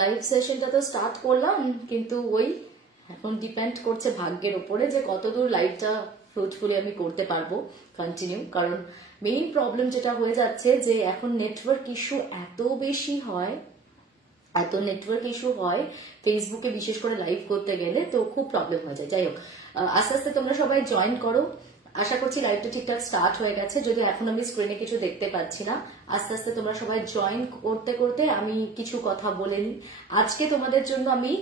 Live সেশনটা তো start করলাম, কিন্তু ওই এখন ডিপেন্ড করছে ভাগ্যের উপরে যে কতদূর লাইভটা ফ্রুটফুলি আমি করতে পারবো কন্টিনিউ। কারণ মেইন প্রবলেম যেটা হয়ে যাচ্ছে যে এখন নেটওয়ার্ক ইস্যু এত বেশি হয়, এত নেটওয়ার্ক ইস্যু হয় ফেসবুকে বিশেষ করে লাইভ করতে গেলে, তো খুব প্রবলেম হয়ে যায়। যাই হোক, আস্তে আস্তে তোমরা সবাই জয়েন করো। আশা করছি লাইভটা ঠিকঠাক স্টার্ট হয়ে গেছে, যদি এখন আমি স্ক্রিনে কিছু দেখতে পাচ্ছি না। আস্তে আস্তে তোমরা সবাই জয়েন করতে করতে আমি কিছু কথা বলে নিই। আজকে তোমাদের জন্য আমি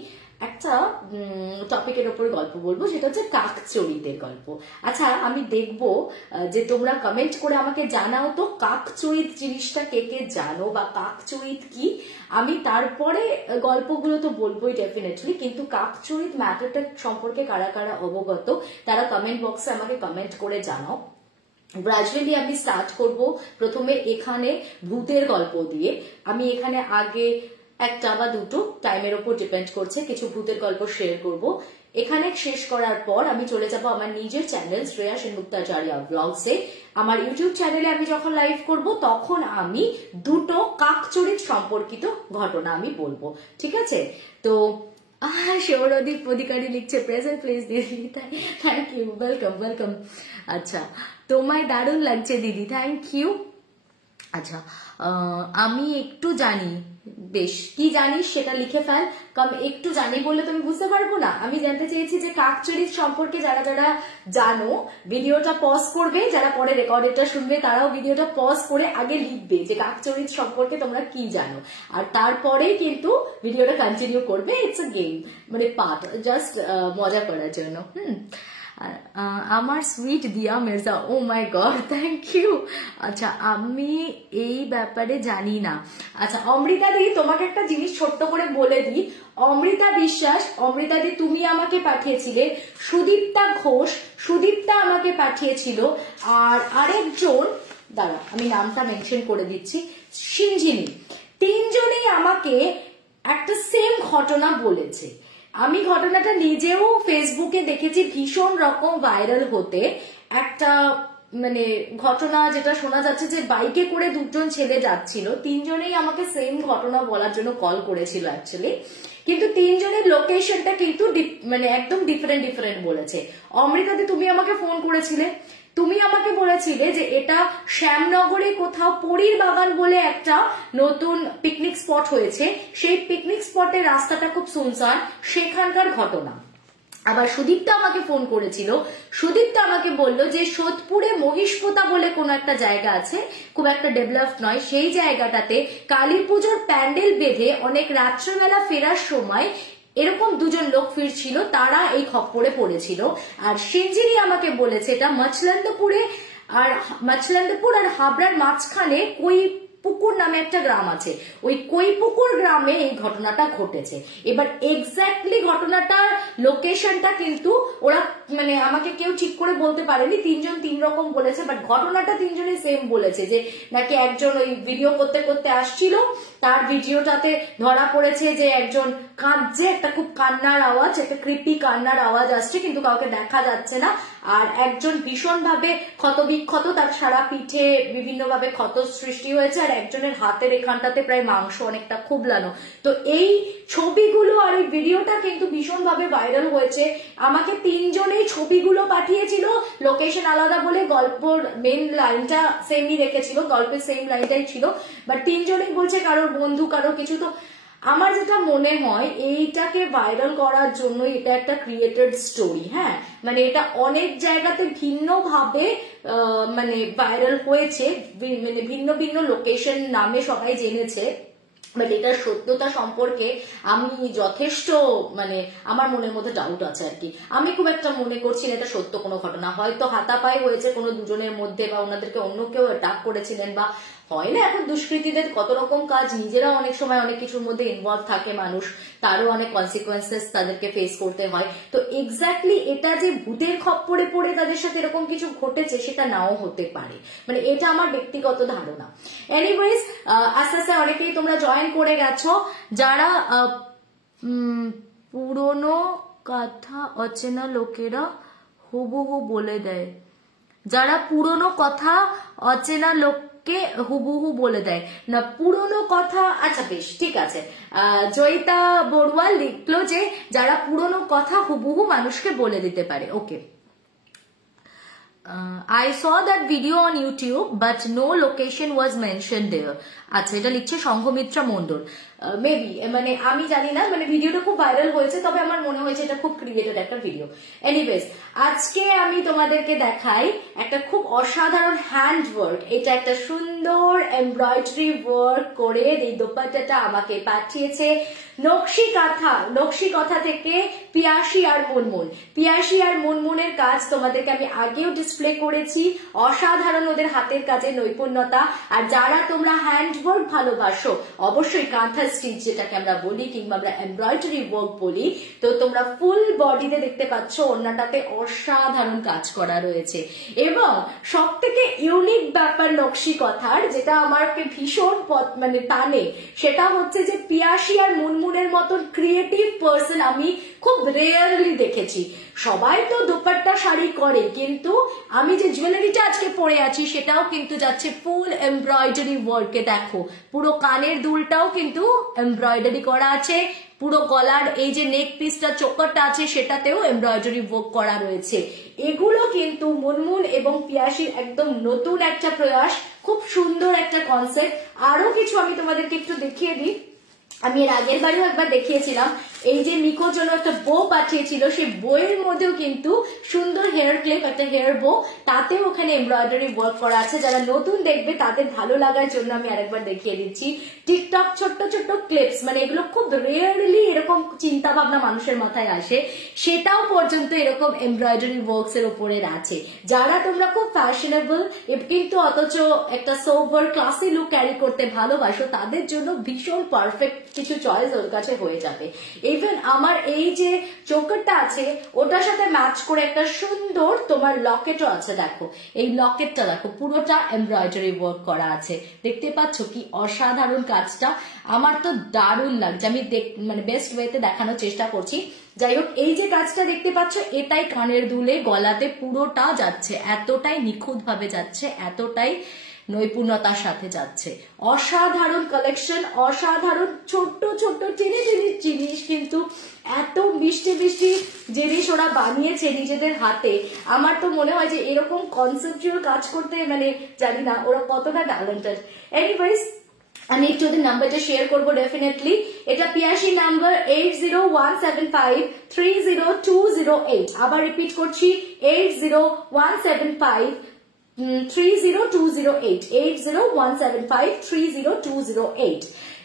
একটা টপিকের ওপর গল্প বলবো, সেটা হচ্ছে কাকচড়িতের গল্প। আচ্ছা, আমি দেখবো যে তোমরা কমেন্ট করে আমাকে জানাও তো কাকচড়িত জিনিসটা কে কে জানো, বা কাকচড়িত কি। আমি তারপরে গল্পগুলো তো বলবোই ডেফিনেটলি, কিন্তু কাকচড়িত ম্যাটারটা সম্পর্কে কারা কারা অবগত তারা কমেন্ট বক্সে আমাকে কমেন্ট করে জানাও। গ্রাজুয়ালি আমি স্টার্ট করব প্রথমে এখানে ভূতের গল্প দিয়ে। আমি এখানে আগে একটা বা দুটো, টাইমের ওপর ডিপেন্ড করছে, কিছু ভূতের গল্প শেয়ার করব। এখানে শেষ করার পর আমি চলে যাব আমার নিজের চ্যানেল শ্রেয়া সেনগুপ্তাচার্য ব্লগসে। আমার ইউটিউব চ্যানেলে আমি যখন লাইভ করব তখন আমি দুটো কাকচড়িত সম্পর্কিত ঘটনা আমি বলবো, ঠিক আছে? তো সৌরদীপ অধিকারী লিখছে প্রেজেন্ট প্লিজ দিদি, থ্যাংক ইউ, ওয়েলকাম ওয়েলকাম। আচ্ছা, তোমায় দারুণ লাগছে দিদি, থ্যাংক ইউ। আচ্ছা, আমি একটু জানি, বেশ, কি জানিস সেটা লিখে ফেল, কারণ একটু জানি বললে তুমি বুঝতে পারবো না। আমি জানতে চেয়েছি যে কাকচড়িত সম্পর্কে যারা যারা জানো ভিডিওটা পজ করবে, যারা পরে রেকর্ডেডটা শুনবে তারাও ভিডিওটা পজ করে আগে লিখবে যে কাকচড়িত সম্পর্কে তোমরা কি জানো, আর তারপরেই কিন্তু ভিডিওটা কন্টিনিউ করবে। ইটস আ গেম, মানে পার্ট, জাস্ট মজা করার জন্য। আমার সুইট দিয়া মির্জা, ও মাই গড, থ্যাংক ইউ। আচ্ছা, আমি এই ব্যাপারে জানি না। আচ্ছা অমৃতা দি, তোমাকে একটা জিনিস ছোট্ট করে বলে দিই। অমৃতা বিশ্বাস, অমৃতা দি তুমি আমাকে পাঠিয়েছিলে, সুদীপ্তা ঘোষ, সুদীপ্তা আমাকে পাঠিয়েছিল, আর আরেকজন, দাঁড়া আমি নামটা মেনশন করে দিচ্ছি, সিঞ্জিনি। তিনজনেই আমাকে একটা সেম ঘটনা বলেছে। আমি ঘটনাটা নিজেও ফেসবুকে দেখেছি ভীষণ রকম ভাইরাল হতে। একটা মানে ঘটনা যেটা শোনা যাচ্ছে যে বাইকে করে দুজন ছেলে যাচ্ছিল, তিনজনেই আমাকে সেম ঘটনা বলার জন্য কল করেছিল অ্যাকচুয়ালি, কিন্তু তিনজনের লোকেশনটা কিন্তু মানে একদম ডিফারেন্ট ডিফারেন্ট বলেছে। অমৃতাদি তুমি আমাকে ফোন করেছিলে, তুমি আমাকে বলেছিলে যে এটা শ্যামনগরে কোথাও পরীর বাগান বলে একটা নতুন পিকনিক স্পট হয়েছে, সেই পিকনিক স্পটের রাস্তাটা খুব সুনসান, সেখানকার ঘটনা। আবার সুদীপ্তা আমাকে ফোন করেছিল, সুদীপ্তা আমাকে বলল যে সোদপুরে মহিষপোতা বলে কোন একটা জায়গা আছে, খুব একটা ডেভেলপড নয়, সেই জায়গাটাতে কালী পুজোর প্যান্ডেল বেঁধে অনেক রাত্রেবেলা ফেরার সময় এরকম দুজন লোক ফিরছিল, তারা এই খপ্পরে পড়েছিল। আর সিঞ্জিনি আমাকে বলেছে এটা মছলন্দপুরে, আর মছলন্দপুর আর হাবড়ার মাঝখানে কই পুকুর নামে একটা গ্রাম আছে, ওই কৈপুকুর গ্রামে এই ঘটনাটা ঘটেছে। এবার এক্স্যাক্টলি ঘটনাটার লোকেশনটা কিন্তু ওরা মানে আমাকে কেউ ঠিক করে বলতে পারেনি, তিনজন তিন রকম বলেছে, বাট ঘটনাটা তিনজনই সেম বলেছে যে নাকি একজন ওই ভিডিও করতে করতে আসছিল, তার ভিডিওটাতে ধরা পড়েছে যে একজন কাঁদছে, একটা খুব কান্নার আওয়াজ, একটা ক্রিপি কান্নার আওয়াজ আসছে, কিন্তু কাউকে দেখা যাচ্ছে না, আর একজন ভীষণ ভাবে ক্ষত বিক্ষত, তার সারা পিঠে বিভিন্ন ভাবে ক্ষত সৃষ্টি হয়েছে, আর একজনের হাতের এখানটাতে প্রায় মাংস অনেকটা খুবলানো। তো এই ছবিগুলো আর এই ভিডিওটা কিন্তু ভীষণ ভাবে ভাইরাল হয়েছে। আমাকে তিনজনেই ছবিগুলো পাঠিয়েছিল, লোকেশন আলাদা বলে গল্পর মেন লাইনটা সেমই রেখেছিল, গল্পের সেম লাইনটাই ছিল, বাট তিনজনেই বলছে কারোর বন্ধু কারো কিছু। তো আমার যেটা মনে হয় এইটাকে ভাইরাল করার জন্য এটা একটা ক্রিয়েটেড স্টোরি, হ্যাঁ, মানে এটা অনেক জায়গাতে ভিন্ন ভাবে মানে ভাইরাল হয়েছে, মানে ভিন্ন ভিন্ন লোকেশন নামে সবাই জেনেছে, বাট এটার সত্যতা সম্পর্কে আমি যথেষ্ট মানে আমার মনের মধ্যে ডাউট আছে আর কি। আমি খুব একটা মনে করছি না এটা সত্য কোনো ঘটনা, হয়তো হাতাপাই হয়েছে কোনো দুজনের মধ্যে, বা ওনাদেরকে অন্য কেউ অ্যাটাক করেছিলেন, বা হয় না এখন দুষ্কৃতীদের কত রকম কাজ, নিজেরাও অনেক সময় অনেক কিছুর মধ্যে ইনভলভ থাকে মানুষ, তারও অনেক কনসিকুয়েন্সেস তাদেরকে ফেস করতে হয়। তো এক্স্যাক্টলি এটা যে ভূতের খপ্পরে পড়ে তাদের সাথে এরকম কিছু ঘটেছে সেটা নাও হতে পারে, মানে এটা আমার ব্যক্তিগত ধারণা। এনিওয়েজ, আস্তে আস্তে অনেকেই তোমরা জয়েন করে গেছো, যারা পুরনো কথা অচেনা লোকেরা হুবহু বলে দেয়, যারা পুরনো কথা অচেনা লোক কে হুবহু বলে দেয় না পুরনো কথা। আচ্ছা বেশ ঠিক আছে, জয়িতা বড়ুয়া লিখলো যে যারা পুরনো কথা হুবহু মানুষকে বলে দিতে পারে। ওকে, I saw that video on YouTube but no location was mentioned there. আচ্ছা, এটা লিখছে সংঘমিত্রা মন্ডল। মেবি মানে আমি জানি না, মানে ভিডিওটা খুব ভাইরাল হয়েছে, তবে আমার মনে হয়েছে এটা খুব ক্রিয়েটেড একটা ভিডিও। এনিওয়েজ, আজকে আমি তোমাদেরকে দেখাই একটা খুব অসাধারণ হ্যান্ড ওয়ার্ক। এটা একটা সুন্দর এমব্রয়ডারি ওয়ার্ক করে এই দোপাট্টাটা আমাকে পাঠিয়েছে নকশি কথা থেকে পিয়াসী আর মুনমুন। পিয়াসী আর মুনমুনের কাজ তোমাদেরকে আমি আগেও ডিসপ্লে করেছি, অসাধারণ ওদের হাতের কাজের নৈপুণ্যতা। আর যারা তোমরা হ্যান্ড ওয়ার্ক ভালোবাসো, অবশ্যই কাঁথা স্টিচ যেটাকে আমরা বলি কিংবা আমরা এমব্রয়ডারি ওয়ার্ক বলি, তো তোমরা ফুল বডিতে দেখতে পাচ্ছ ওড়নাটাতে অসাধারণ কাজ করা রয়েছে। এবং সব থেকে ইউনিক ব্যাপার নকশি কথার, যেটা আমাকে ভীষণ মানে টানে, সেটা হচ্ছে যে পিয়াসী আর মুনমুনের মতন ক্রিয়েটিভ পার্সন আমি খুব রেয়ারলি দেখেছি। সবাই তো দোপাট্টা শাড়ি করে, কিন্তু আমি যে জুয়েলারিটা আজকে পরে আছি সেটাও কিন্তু যাচ্ছে ফুল এমব্রয়ডারি ওয়ার্কে। দেখো পুরো কানের দুলটাও কিন্তু এমব্রয়ডারি করা আছে, পুরো গলার এই যে নেক পিসটা চোকারটা আছে সেটাতেও এমব্রয়ডারি ওয়ার্ক করা রয়েছে। এগুলো কিন্তু মুনমুন এবং পিয়াসীর একদম নতুন একটা প্রয়াস, খুব সুন্দর একটা কনসেপ্ট। আরো কিছু আমি তোমাদেরকে একটু দেখিয়ে দিই। আমি এর আগের বারেও একবার দেখিয়েছিলাম, এই যে মিকোর জন্য একটা বো পাঠিয়েছিল, সেই বইয়ের মধ্যেও কিন্তু সুন্দর হেয়ার ক্লিপ, একটা হেয়ার বো, তাতেও ওখানে এমব্রয়ডারি ওয়ার্ক করা আছে। যারা নতুন দেখবে তাদের ভালো লাগার জন্য আমি আরেকবার দেখিয়ে দিচ্ছি। টিকটক ছোট্ট ছোট্ট ক্লিপস, মানে এগুলো খুব রেয়ারলি এরকম চিন্তা ভাবনা মানুষের মাথায় আসে, সেটাও পর্যন্ত এরকম এমব্রয়ডারি ওয়ার্কস এর উপরে আছে। যারা তোমরা খুব ফ্যাশনেবল কিন্তু অথচ একটা সোভার ক্লাসি লুক ক্যারি করতে ভালোবাসো, তাদের জন্য ভীষণ পারফেক্ট কিছু চয়েস ওর কাছে হয়ে যাবে। ইভেন আমার এই যে চোকারটা আছে ওটার সাথে ম্যাচ করে একটা সুন্দর তোমার লকেটও আছে। দেখো এই লকেটটা দেখো পুরোটা এমব্রয়ডারি ওয়ার্ক করা আছে, দেখতে পাচ্ছ কি অসাধারণ কাজটা। আমার তো দারুণ লাগছে, আমি মানে বেস্ট ওয়েতে দেখানোর চেষ্টা করছি। যাই হোক, এই যে কাজটা দেখতে পাচ্ছ এটাই কানের দুলে গলাতে পুরোটা যাচ্ছে, এতটাই নিখুঁত ভাবে যাচ্ছে, এতটাই নৈপুণ্যতার সাথে যাচ্ছে। অসাধারণ কালেকশন, অসাধারণ ছোট্ট ছোট্ট চিনি চিনি জিনিস, কিন্তু এত মিষ্টি মিষ্টি জিনিস ওরা বানিয়েছে নিজেদের হাতে। আমার তো মনে হয় যে এরকম কনসেপচুয়াল কাজ করতে, মানে জানি না ওরা কতটা ট্যালেন্টেড। এনিওয়েজ, আমি একটু ওদের নাম্বারটা শেয়ার করবো ডেফিনেটলি। এটা পিয়াসী নাম্বার 8017530208। আবার রিপিট করছি 8017530208, 8017530208।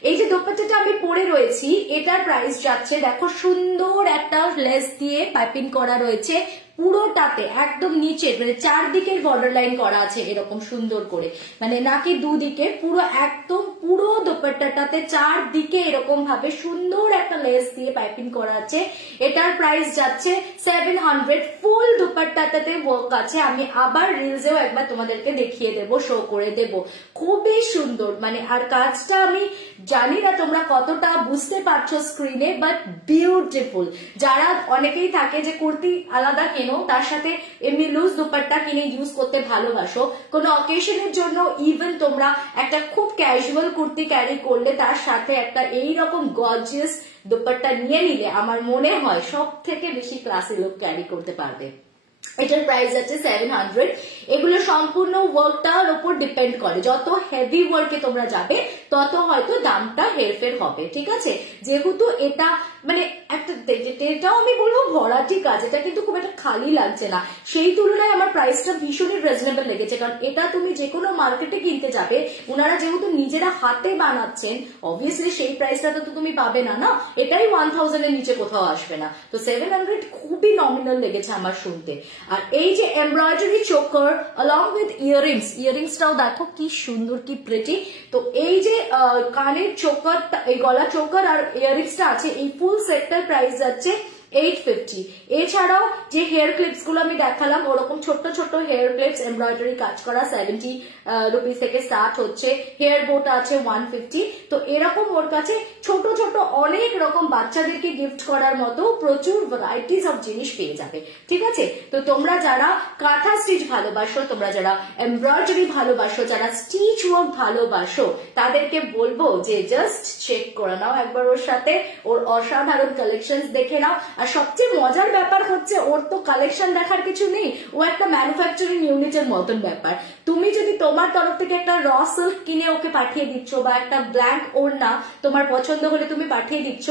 এই যে দোপাট্টাটা আমি পরে রয়েছি এটার প্রাইস যাচ্ছে, দেখো সুন্দর একটা লেস দিয়ে পাইপিং করা রয়েছে পুরোটাতে, একদম নিচে মানে চারদিকের বর্ডার লাইন করা আছে এরকম সুন্দর করে, মানে নাকি দুদিকে পুরো একদম পুরো দোপাট্টাটাতে চারদিকে এরকম ভাবে সুন্দর একটা লেস দিয়ে পাইপিং করা আছে। এটার প্রাইস যাচ্ছে 700। ফুল দোপাট্টাটাতে ওয়ার্ক আছে, আমি আবার রিলসেও একবার তোমাদেরকে দেখিয়ে দেবো, শো করে দেবো, খুবই সুন্দর। মানে আর কাজটা আমি জানি না তোমরা কতটা বুঝতে পারছো স্ক্রিনে, বাট বিউটিফুল। যারা অনেকেই থাকে যে কুর্তি আলাদা কেনো, তার সাথে এমনি লুজ দোপাট্টা কিনে ইউজ করতে ভালোবাসো কোনো অকেশনের জন্য, ইভেন তোমরা একটা খুব ক্যাজুয়াল কুর্তি ক্যারি করলে তার সাথে একটা এইরকম গর্জিয়াস দোপাট্টা নিয়ে নিলে আমার মনে হয় সব থেকে বেশি ক্লাসি লুক ক্যারি করতে পারবে। এটার প্রাইস আছে 700। এগুলো সম্পূর্ণ ওয়ার্কটার উপর ডিপেন্ড করে, যত হেভি ওয়ার্কে তোমরা যাবে তত হয়তো দামটা হেরফের হবে, ঠিক আছে। যেহেতু এটা মানে একটা এটাও আমি বলবো ভরাটি কাজ, এটা কিন্তু খুব একটা খালি লাগছে না, সেই তুলনায় আমার প্রাইসটা ভীষণই রিজনেবল লেগেছে। কারণ এটা তুমি যে কোনো মার্কেটে কিনতে যাবে, ওনারা যেহেতু নিজেরা হাতে বানাচ্ছেন, অবভিয়াসলি সেই প্রাইসটা তো তুমি পাবে না, না এটাই 1000 এর নিচে কোথাও আসবে না। তো 700 খুবই নমিনাল লেগেছে আমার শুনতে। আর এই যে এমব্রয়ডারি চোকার along with ইয়ারিংসটাও দেখো কি সুন্দর, কি প্রিটি। তো এই যে কানের চোকার, এই গলা চোকার আর ইয়ারিংসটা আছে, এই ফুল সেটটার প্রাইস যাচ্ছে 850। এছাড়াও যে হেয়ার ক্লিপস গুলো আমি দেখালাম ওরকম ছোট্ট ছোট্ট হেয়ার ক্লিপস এমব্রয়ডারি কাজ করা 70 রুপিস থেকে স্টার্ট হচ্ছে। হেয়ার বোটা আছে 150। তো এরকম ওর কাছে ছোট ছোট অনেক রকম বাচ্চাদেরকে গিফট করার মতো প্রচুর ভ্যারাইটিস অফ জিনিস পেয়ে যাবে, ঠিক আছে? তো তোমরা যারা কাঁথা স্টিচ ভালোবাসো, তোমরা যারা এমব্রয়ডারি ভালোবাসো, যারা স্টিচ ওয়ার্ক ভালোবাসো, তাদেরকে বলবো যে জাস্ট চেক করে নাও একবার ওর সাথে, ওর অসাধারণ কালেকশন দেখে নাও। আর সবচেয়ে মজার ব্যাপার হচ্ছে ওর তো কালেকশন দেখার কিছু নেই, ও একটা ম্যানুফ্যাকচারিং ইউনিটের মতন ব্যাপার। তুমি যদি তোমার তরফ থেকে একটা র সিল্ক কিনে ওকে পাঠিয়ে দিচ্ছ বা একটা ব্ল্যাঙ্ক ওড়না তোমার পছন্দ হলে তুমি পাঠিয়ে দিচ্ছ,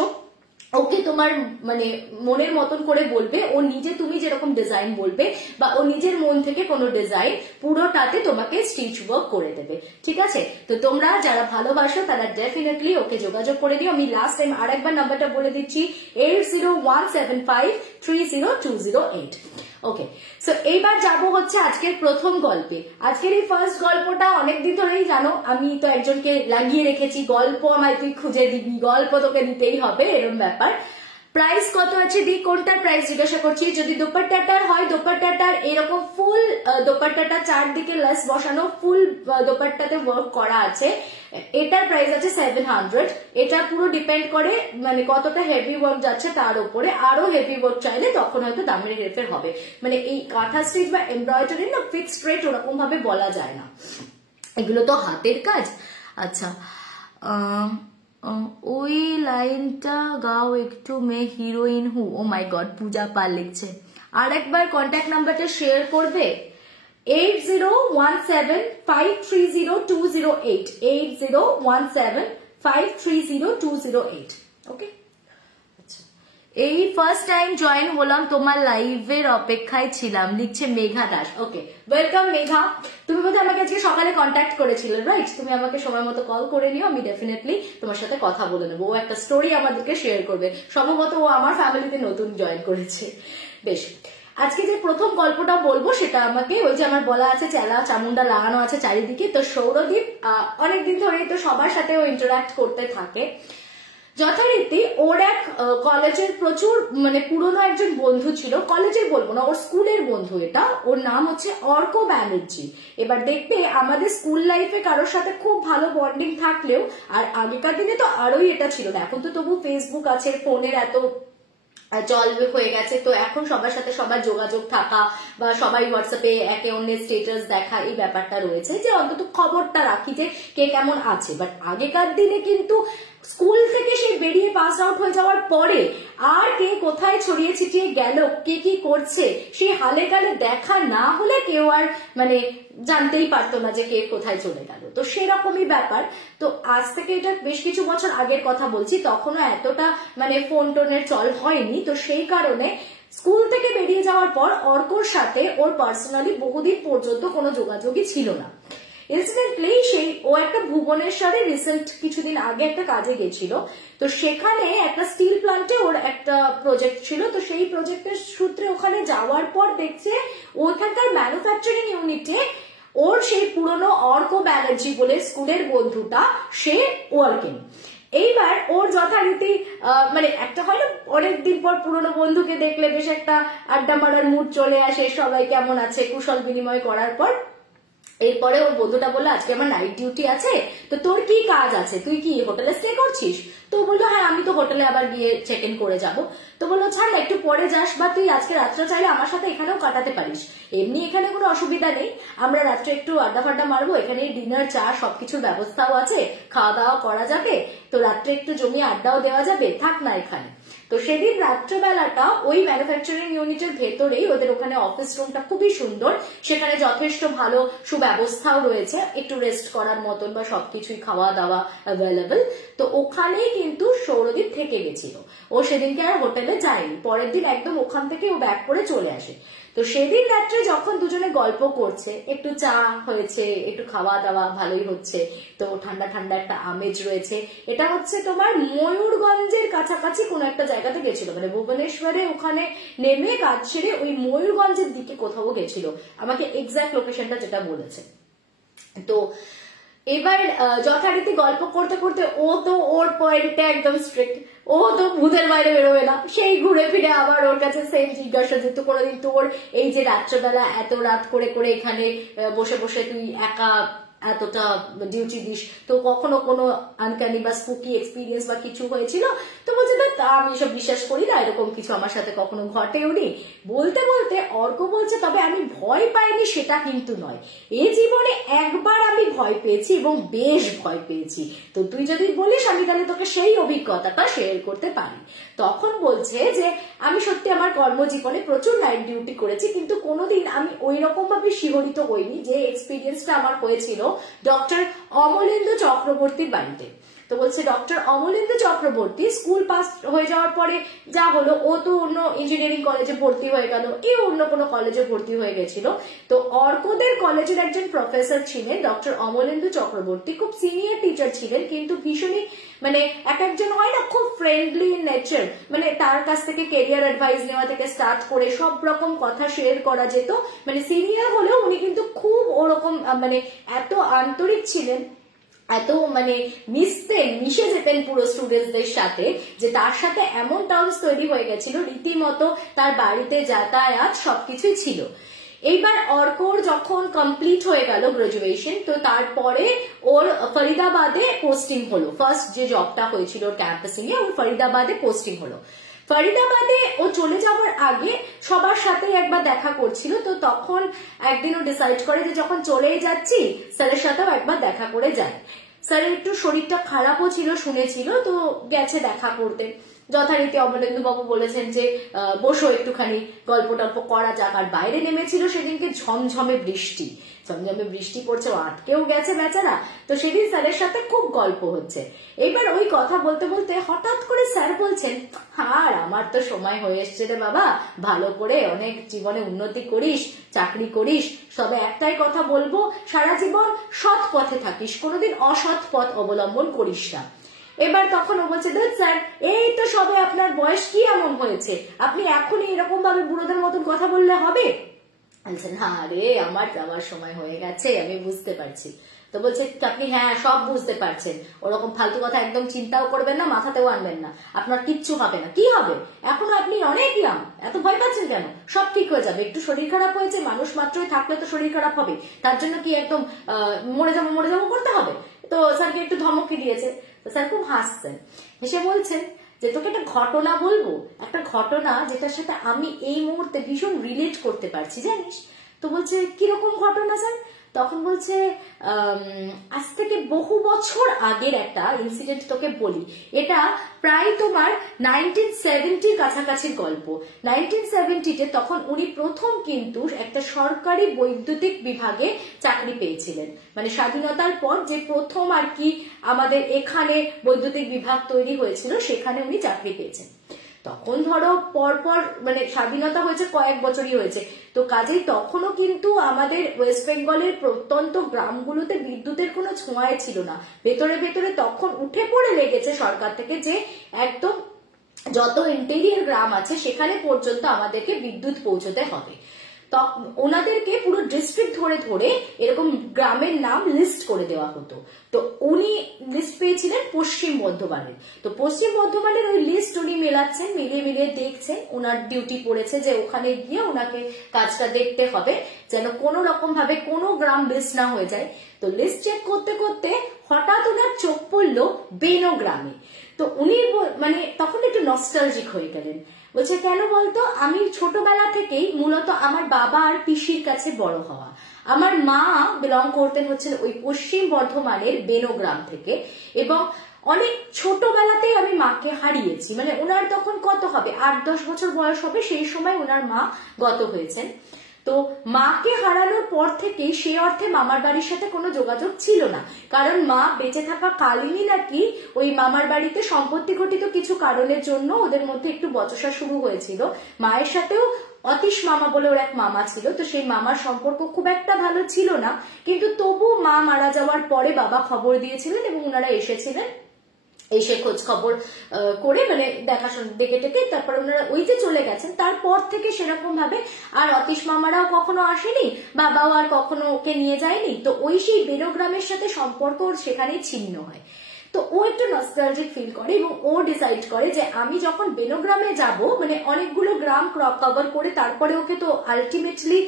ওকে তোমার মানে মনের মতন করে বলবে, ও নিজে তুমি যেরকম ডিজাইন বলবে বা ও নিজের মন থেকে কোনো ডিজাইন পুরোটাতে তোমাকে স্টিচ ওয়ার্ক করে দেবে, ঠিক আছে? তো তোমরা যারা ভালোবাসো তারা ডেফিনেটলি ওকে যোগাযোগ করে দিও। আমি লাস্ট টাইম আরেকবার নাম্বারটা বলে দিচ্ছি 8017530208। ওকে, সো এইবার যাবো হচ্ছে আজকের প্রথম গল্পে। আজকের এই ফার্স্ট গল্পটা অনেকদিন ধরেই জানো আমি তো একজনকে লাগিয়ে রেখেছি, গল্প আমায় তুই খুঁজে দিবি, গল্প তোকে দিতেই হবে, এরকম ব্যাপার। প্রাইস কত আছে দি, কোনটার প্রাইস জিজ্ঞাসা করছি। যদি দোপাট্টাটার হয়, দোপাট্টাটার এরকম ফুল দোপাট্টাটা চারদিকে লেস বসানো, ফুল দোপাট্টাতে ওয়ার্ক করা আছে, এটার প্রাইস আছে 700। এটা পুরো ডিপেন্ড করে মানে কতটা হেভি ওয়ার্ক যাচ্ছে তার উপরে। আরো হেভি ওয়ার্ক চাইলে তখন হয়তো দামের হেরফের হবে। মানে এই কাঁথা স্টিচ বা এমব্রয়ডারি না ফিক্সড রেট ওরকম ভাবে বলা যায় না, এগুলো তো হাতের কাজ। আচ্ছা, ওই লাইনটা গাও একটু, মে হিরোইন হু। ও মাই গড, পূজা পাল লিখছে। আর একবার কন্ট্যাক্ট নাম্বারটা শেয়ার করবে। 8017530208, 8017530208। ওকে, আচ্ছা, এই ফার্স্ট টাইম জয়েন হলাম, তোমার লাইভের অপেক্ষায় ছিলাম, লিখছে মেঘা দাস। ওকে, ওয়েলকাম মেঘা। তুমি বোধহয় আমাকে আজকে সকালে কন্ট্যাক্ট করেছিলে, রাইট? তুমি আমাকে সময় মতো কল করে নিও, আমি ডেফিনেটলি তোমার সাথে কথা বলে নেবো। ও একটা স্টোরি আমাদেরকে শেয়ার করবে, সম্ভবত ও আমার ফ্যামিলিতে নতুন জয়েন করেছে। বেশ, আজকে যে প্রথম গল্পটা বলবো সেটা আমাকে ওই যে আমার বলা আছে চেলা চামুন্ডা লাগানো আছে চারিদিকে। তো সৌরদীপ অনেকদিন ধরেই তো সবার সাথে ও ইন্টারাক্ট করতে থাকে। যথারীতি ওর এক কলেজের প্রচুর মানে পুরনো একজন বন্ধু ছিল, কলেজের বলবো না, ওর স্কুলের বন্ধু। এটা ওর নাম হচ্ছে অর্ক ব্যানার্জি। এবার দেখবে আমাদের স্কুল লাইফে কারোর সাথে খুব ভালো বন্ডিং থাকলেও, আর আগেকার দিনে তো আরোই এটা ছিল না, এখন তো তবু ফেসবুক আছে, ফোনের এত চল হয়ে গেছে, তো এখন সবার সাথে সবার যোগাযোগ থাকা বা সবাই হোয়াটসঅ্যাপে একে অন্যের স্টেটাস দেখা, এই ব্যাপারটা রয়েছে যে অন্তত খবরটা রাখি যে কে কেমন আছে। বাট আগেকার দিনে কিন্তু স্কুল থেকে সে বেরিয়ে পাস আউট হয়ে যাওয়ার পরে আর কে কোথায় ছড়িয়ে ছিটিয়ে গেল, কে কি করছে, সে হালে কালে দেখা না হলে কেউ আর মানে জানতেই পারতো না যে কে কোথায় চলে গেল। তো সেরকমই ব্যাপার। তো আজ থেকে এটা বেশ কিছু বছর আগের কথা বলছি, তখনও এতটা মানে ফোন টোনের চল হয়নি। তো সেই কারণে স্কুল থেকে বেরিয়ে যাওয়ার পর অর্কর সাথে ওর পার্সোনালি বহুদিন পর্যন্ত কোনো যোগাযোগই ছিল না। ইনসিডেন্টলি সেই ও একটা ভুবনেশ্বরে রিসেন্ট কিছুদিন আগে একটা কাজে গেছিল, তো সেখানে একটা স্টিল প্লান্টে ওর একটা প্রজেক্ট ছিল। তো সেই প্রজেক্টের সূত্রে ওখানে যাওয়ার পর দেখছে ওখানকার ম্যানুফ্যাকচারিং ইউনিটে ওর সেই পুরনো অর্ক ব্যানার্জি বলে স্কুলের বন্ধুটা সে ওয়ার্কিং। এইবার ওর যথারীতি মানে একটা হয় না অনেকদিন পর পুরনো বন্ধুকে দেখলে বেশ একটা আড্ডা মারার মুড চলে আসে, সবাই কেমন আছে কুশল বিনিময় করার পর এরপরে ওর বন্ধুটা বললো আজকে আমার নাইট ডিউটি আছে, তো তোর কি কাজ আছে, তুই কি হোটেলে স্টে করছিস? তো বললো হ্যাঁ আমি তো হোটেলে আবার গিয়ে চেক ইন করে যাবো। তো বললো ছাড় না একটু পরে যাস, বা তুই আজকে রাত্রে চাইলে আমার সাথে এখানেও কাটাতে পারিস, এমনি এখানে কোনো অসুবিধা নেই, আমরা রাত্রে একটু আড্ডা ফাড্ডা মারবো, এখানে ডিনার চা সবকিছুর ব্যবস্থাও আছে, খাওয়া দাওয়া করা যাবে, তো রাত্রে একটু জমিয়ে আড্ডাও দেওয়া যাবে, থাক না এখানে। তো সেদিন রাত্রেবেলাটা ওই ম্যানুফ্যাকচারিং ইউনিটের ভেতরেই ওদের ওখানে অফিস রুমটা খুবই সুন্দর, সেখানে যথেষ্ট ভালো সুব্যবস্থাও রয়েছে, একটু রেস্ট করার মতন বা সবকিছুই খাওয়া দাওয়া অ্যাভেলেবল। তো ওখানেই কিন্তু সৌরদীপ থেকে গেছিল, ও সেদিনকে আর হোটেলে যায়নি, পরের দিন একদম ওখান থেকে ও ব্যাক করে চলে আসে। তো সেদিন রাত্রে যখন দুজনে গল্প করছে, একটু চা হয়েছে, একটু খাওয়া দাওয়া ভালোই হচ্ছে, তো ঠান্ডা ঠান্ডা একটা আমেজ রয়েছে। এটা হচ্ছে তোমার ময়ূরগঞ্জের কাছাকাছি কোন একটা জায়গাতে গেছিল, মানে ভুবনেশ্বরে ওখানে নেমে কাজ ছেড়ে ওই ময়ূরগঞ্জের দিকে কোথাও গেছিল, আমাকে এক্সাক্ট লোকেশনটা যেটা বলেছে। তো এবার যথারীতি গল্প করতে করতে ও তো ওর পয়েন্টে একদম স্ট্রিক্ট, ও তো ভূতের বাইরে বেরোবে না, সেই ঘুরে ফিরে আবার ওর কাছে সেম জিজ্ঞাসা যে তো কোনোদিন তোর এই যে রাত্রেবেলা এত রাত করে করে এখানে বসে বসে তুই একা এতটা ডিউটি দিস, তো কখনো কোনো আনক্যানি বা স্পুকি এক্সপিরিয়েন্স বা কিছু হয়েছিল? তো বলছে তা আমি এসব বিশ্বাস করি না, এরকম কিছু আমার সাথে কখনো ঘটেওনি। বলতে বলতে অর্ক বলছে তবে আমি ভয় পাইনি সেটা কিন্তু নয়, এই জীবনে একবার আমি ভয় পেয়েছি এবং বেশ ভয় পেয়েছি, তো তুই যদি বলিস আমি তাহলে তোকে সেই অভিজ্ঞতাটা শেয়ার করতে পারি। তখন বলছে যে আমি সত্যি আমার কর্মজীবনে প্রচুর নাইট ডিউটি করেছি, কিন্তু কোনোদিন আমি ওই রকম ভাবে শিহরিত হইনি যে এক্সপিরিয়েন্সটা আমার হয়েছিল ডক্টর অমলেন্দু চক্রবর্তীর বাড়িতে। তো বলছে doctor Amalendu Chakraborty school pass হয়ে যাওয়ার পরে যা হলো, ও তো অন্য ইঞ্জিনিয়ারিং কলেজে ভর্তি হয়ে গেল, এ অন্য কোনো কলেজে ভর্তি হয়ে গেছিল। তো অর্কদের কলেজের একজন প্রফেসর ছিলেন ডক্টর অমলেন্দু চক্রবর্তী, খুব সিনিয়র টিচার ছিলেন, কিন্তু ভীষণই মানে এক একজন হয় না খুব ফ্রেন্ডলি ইন নেচার, মানে তার কাছ থেকে কেরিয়ার অ্যাডভাইস নেওয়া থেকে স্টার্ট করে সব রকম কথা শেয়ার করা যেত। মানে সিনিয়র হলেও উনি কিন্তু খুব ওরকম মানে এত আন্তরিক ছিলেন, এত মানে মিশে যেতেন পুরো স্টুডেন্টসদের সাথে যে তার সাথে এমন টার্মস তৈরি হয়ে গেছিল, রীতিমতো তার বাড়িতে যাতায়াত সবকিছুই ছিল। এইবার অর্কর যখন কমপ্লিট হয়ে গেল গ্রাজুয়েশন, তো তারপরে ওর ফরিদাবাদে পোস্টিং হলো, ফার্স্ট যে জবটা হয়েছিল ওর ক্যাম্পাসিং এ, ওর ফরিদাবাদে পোস্টিং হলো। ফরিদাবাদে ও চলে যাওয়ার আগে সবার সাথে একবার দেখা করছিল, তো তখন একদিন ও ডিসাইড করে যে যখন চলেই যাচ্ছি স্যারের সাথেও একবার দেখা করে যায়। স্যারের একটু শরীরটা খারাপও ছিল শুনেছিল, তো গেছে দেখা করতে। যথারীতি অমলেন্দু বাবু বলেছেন যে বসো একটুখানি গল্প টল্প করা যাক। আর বাইরে নেমেছিল সেদিনকে ঝমঝমে বৃষ্টি, ঝমঝমে বৃষ্টি পড়ছে, আটকেও গেছে বেচারা। তো সেদিন স্যারের সাথে খুব গল্প হচ্ছে। এইবার ওই কথা বলতে বলতে হঠাৎ করে স্যার বলছেন, আর আমার তো সময় হয়ে এসছে রে বাবা, ভালো করে অনেক জীবনে উন্নতি করিস, চাকরি করিস, তবে একটাই কথা বলবো, সারা জীবন সৎ পথে থাকিস, কোনোদিন অসৎ পথ অবলম্বন করিস না। এবার তখন ও বলছে স্যার এই তো সবে আপনার বয়স কি এমন হয়েছে, আপনি এখনই এরকম ভাবে বুড়োদের মতন কথা বললে হবে? বলছেন হ্যাঁ রে আমার যাওয়ার সময় হয়ে গেছে, আমি বুঝতে পারছি। তো বলছে আপনি হ্যাঁ সব বুঝতে পারছেন, ওরকম ফালতু কথা একদম চিন্তাও করবেন না, মাথাতেও আনবেন না, আপনার কিচ্ছু হবে না। কি হবে, এখনো আপনি অনেক ইয়াং, এত ভয় পাচ্ছেন কেন? সব ঠিক হয়ে যাবে, একটু শরীর খারাপ হয়েছে, মানুষ মাত্রই থাকলে তো শরীর খারাপ হবে, তার জন্য কি একদম মরে যাবো করতে হবে? তো স্যারকে একটু ধমকি দিয়েছে। তো স্যার খুব হাসছেন, হেসে বলছেন যে তোকে একটা ঘটনা বলবো, একটা ঘটনা যেটার সাথে আমি এই মুহূর্তে ভীষণ রিলেট করতে পারছি জানিস। তো বলছে কিরকম ঘটনা স্যার? তখন বলছে আজ থেকে বহু বছর আগের একটা ইনসিডেন্ট তোকে বলি, এটা প্রায় তোমার 1970 কাছাকাছির গল্প। 1970-তে তখন উনি প্রথম কিন্তু একটা সরকারি বৈদ্যুতিক বিভাগে চাকরি পেয়েছিলেন, মানে স্বাধীনতার পর যে প্রথম আর কি আমাদের এখানে বৈদ্যুতিক বিভাগ তৈরি হয়েছিল সেখানে উনি চাকরি পেয়েছেন। তখন ধরো পরপর মানে স্বাধীনতা হয়েছে কয়েক বছরই হয়েছে, তো কাজেই তখনও কিন্তু আমাদের ওয়েস্ট বেঙ্গলের প্রত্যন্ত গ্রামগুলোতে বিদ্যুতের কোনো ছোঁয়ায় ছিল না। ভেতরে ভেতরে তখন উঠে পড়ে লেগেছে সরকার থেকে যে একদম যত ইন্টেরিয়র গ্রাম আছে সেখানে পর্যন্ত আমাদেরকে বিদ্যুৎ পৌঁছতে হবে। তো ওনাদেরকে পুরো ডিস্ট্রিক্ট ধরে ধরে এরকম গ্রামের নাম লিস্ট করে দেওয়া হতো। তো উনি লিস্ট পেয়েছিলেন পশ্চিম বর্ধমানের। তো পশ্চিম বর্ধমানের ওই লিস্ট উনি মেলাচ্ছেন, মিলিয়ে দেখছেন, ওনার ডিউটি পড়েছে যে ওখানে গিয়ে ওনাকে কাজটা দেখতে হবে যেন কোনো রকম ভাবে কোনো গ্রাম লিস্ট না হয়ে যায়। তো লিস্ট চেক করতে করতে হঠাৎ ওনার চোখ পড়লো বেনো গ্রামে। তো উনি মানে তখন একটু নস্টালজিক হয়ে গেলেন। বলছে কেন বলতো, আমি ছোটবেলা থেকেই মূলত আমার বাবা আর পিসির কাছে বড় হওয়া। আমার মা বিলং করতেন হচ্ছে ওই পশ্চিম বর্ধমানের বেনো গ্রাম থেকে, এবং অনেক ছোটবেলাতেই আমি মাকে হারিয়েছি। মানে ওনার তখন কত হবে, 8-10 বছর বয়স হবে, সেই সময় ওনার মা গত হয়েছেন। তো মাকে হারানোর পর থেকেই সে অর্থে মামার বাড়ির সাথে কোনো যোগাযোগ ছিল না, কারণ মা বেঁচে থাকা কালীনই নাকি ওই মামার বাড়িতে সম্পত্তি ঘটিত কিছু কারণের জন্য ওদের মধ্যে একটু বচসা শুরু হয়েছিল। মায়ের সাথেও অতীশ মামা বলে ওর এক মামা ছিল, তো সেই মামার সম্পর্ক খুব একটা ভালো ছিল না, কিন্তু তবু মা মারা যাওয়ার পরে বাবা খবর দিয়েছিলেন এবং ওনারা এসেছিলেন এসে খোঁজ খবর করে মানে দেখাশোনা দেখে টেকে তারপর ওনারা ওই যে চলে গেছেন, তারপর থেকে সেরকম ভাবে আর অতীশ মামারাও কখনো আসেনি, বাবাও আর কখনো ওকে নিয়ে যায়নি। তো ওই সেই বেনোগ্রামের সাথে সম্পর্ক ওর সেখানেই ছিন্ন হয়। তো ও একটু নস্টালজিক ফিল করে এবং ও ডিসাইড করে যে আমি যখন বেনোগ্রামে যাব, মানে অনেকগুলো গ্রাম কভার করে তারপরে ওকে তো আলটিমেটলি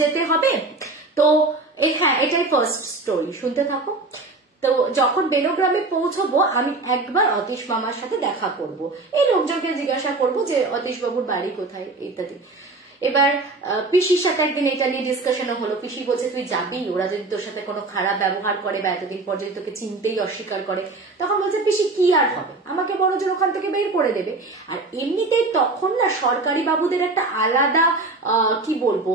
যেতে হবে। তো হ্যাঁ, এটাই ফার্স্ট স্টোরি, শুনতে থাকো। তো যখন বেনোগ্রামে পৌঁছবো আমি একবার অতীশ মামার সাথে দেখা করব, এই লোকজনকে জিজ্ঞাসা করব যে অতীশ বাবুর বাড়ি কোথায় ইত্যাদি। এবার পিসির সাথে একদিন এটা নিয়ে ডিসকাশনও হলো। পিসি বলছে তুই যাবি, ওরা যদি তোর সাথে কোনো খারাপ ব্যবহার করে বা এতদিন পর যদি তোকে চিনতেই অস্বীকার করে, তখন বলছে পিসি কি আর হবে, আমাকে বড় জোর ওখান থেকে বের করে দেবে। আর এমনিতেই তখন না সরকারি বাবুদের একটা আলাদা কি বলবো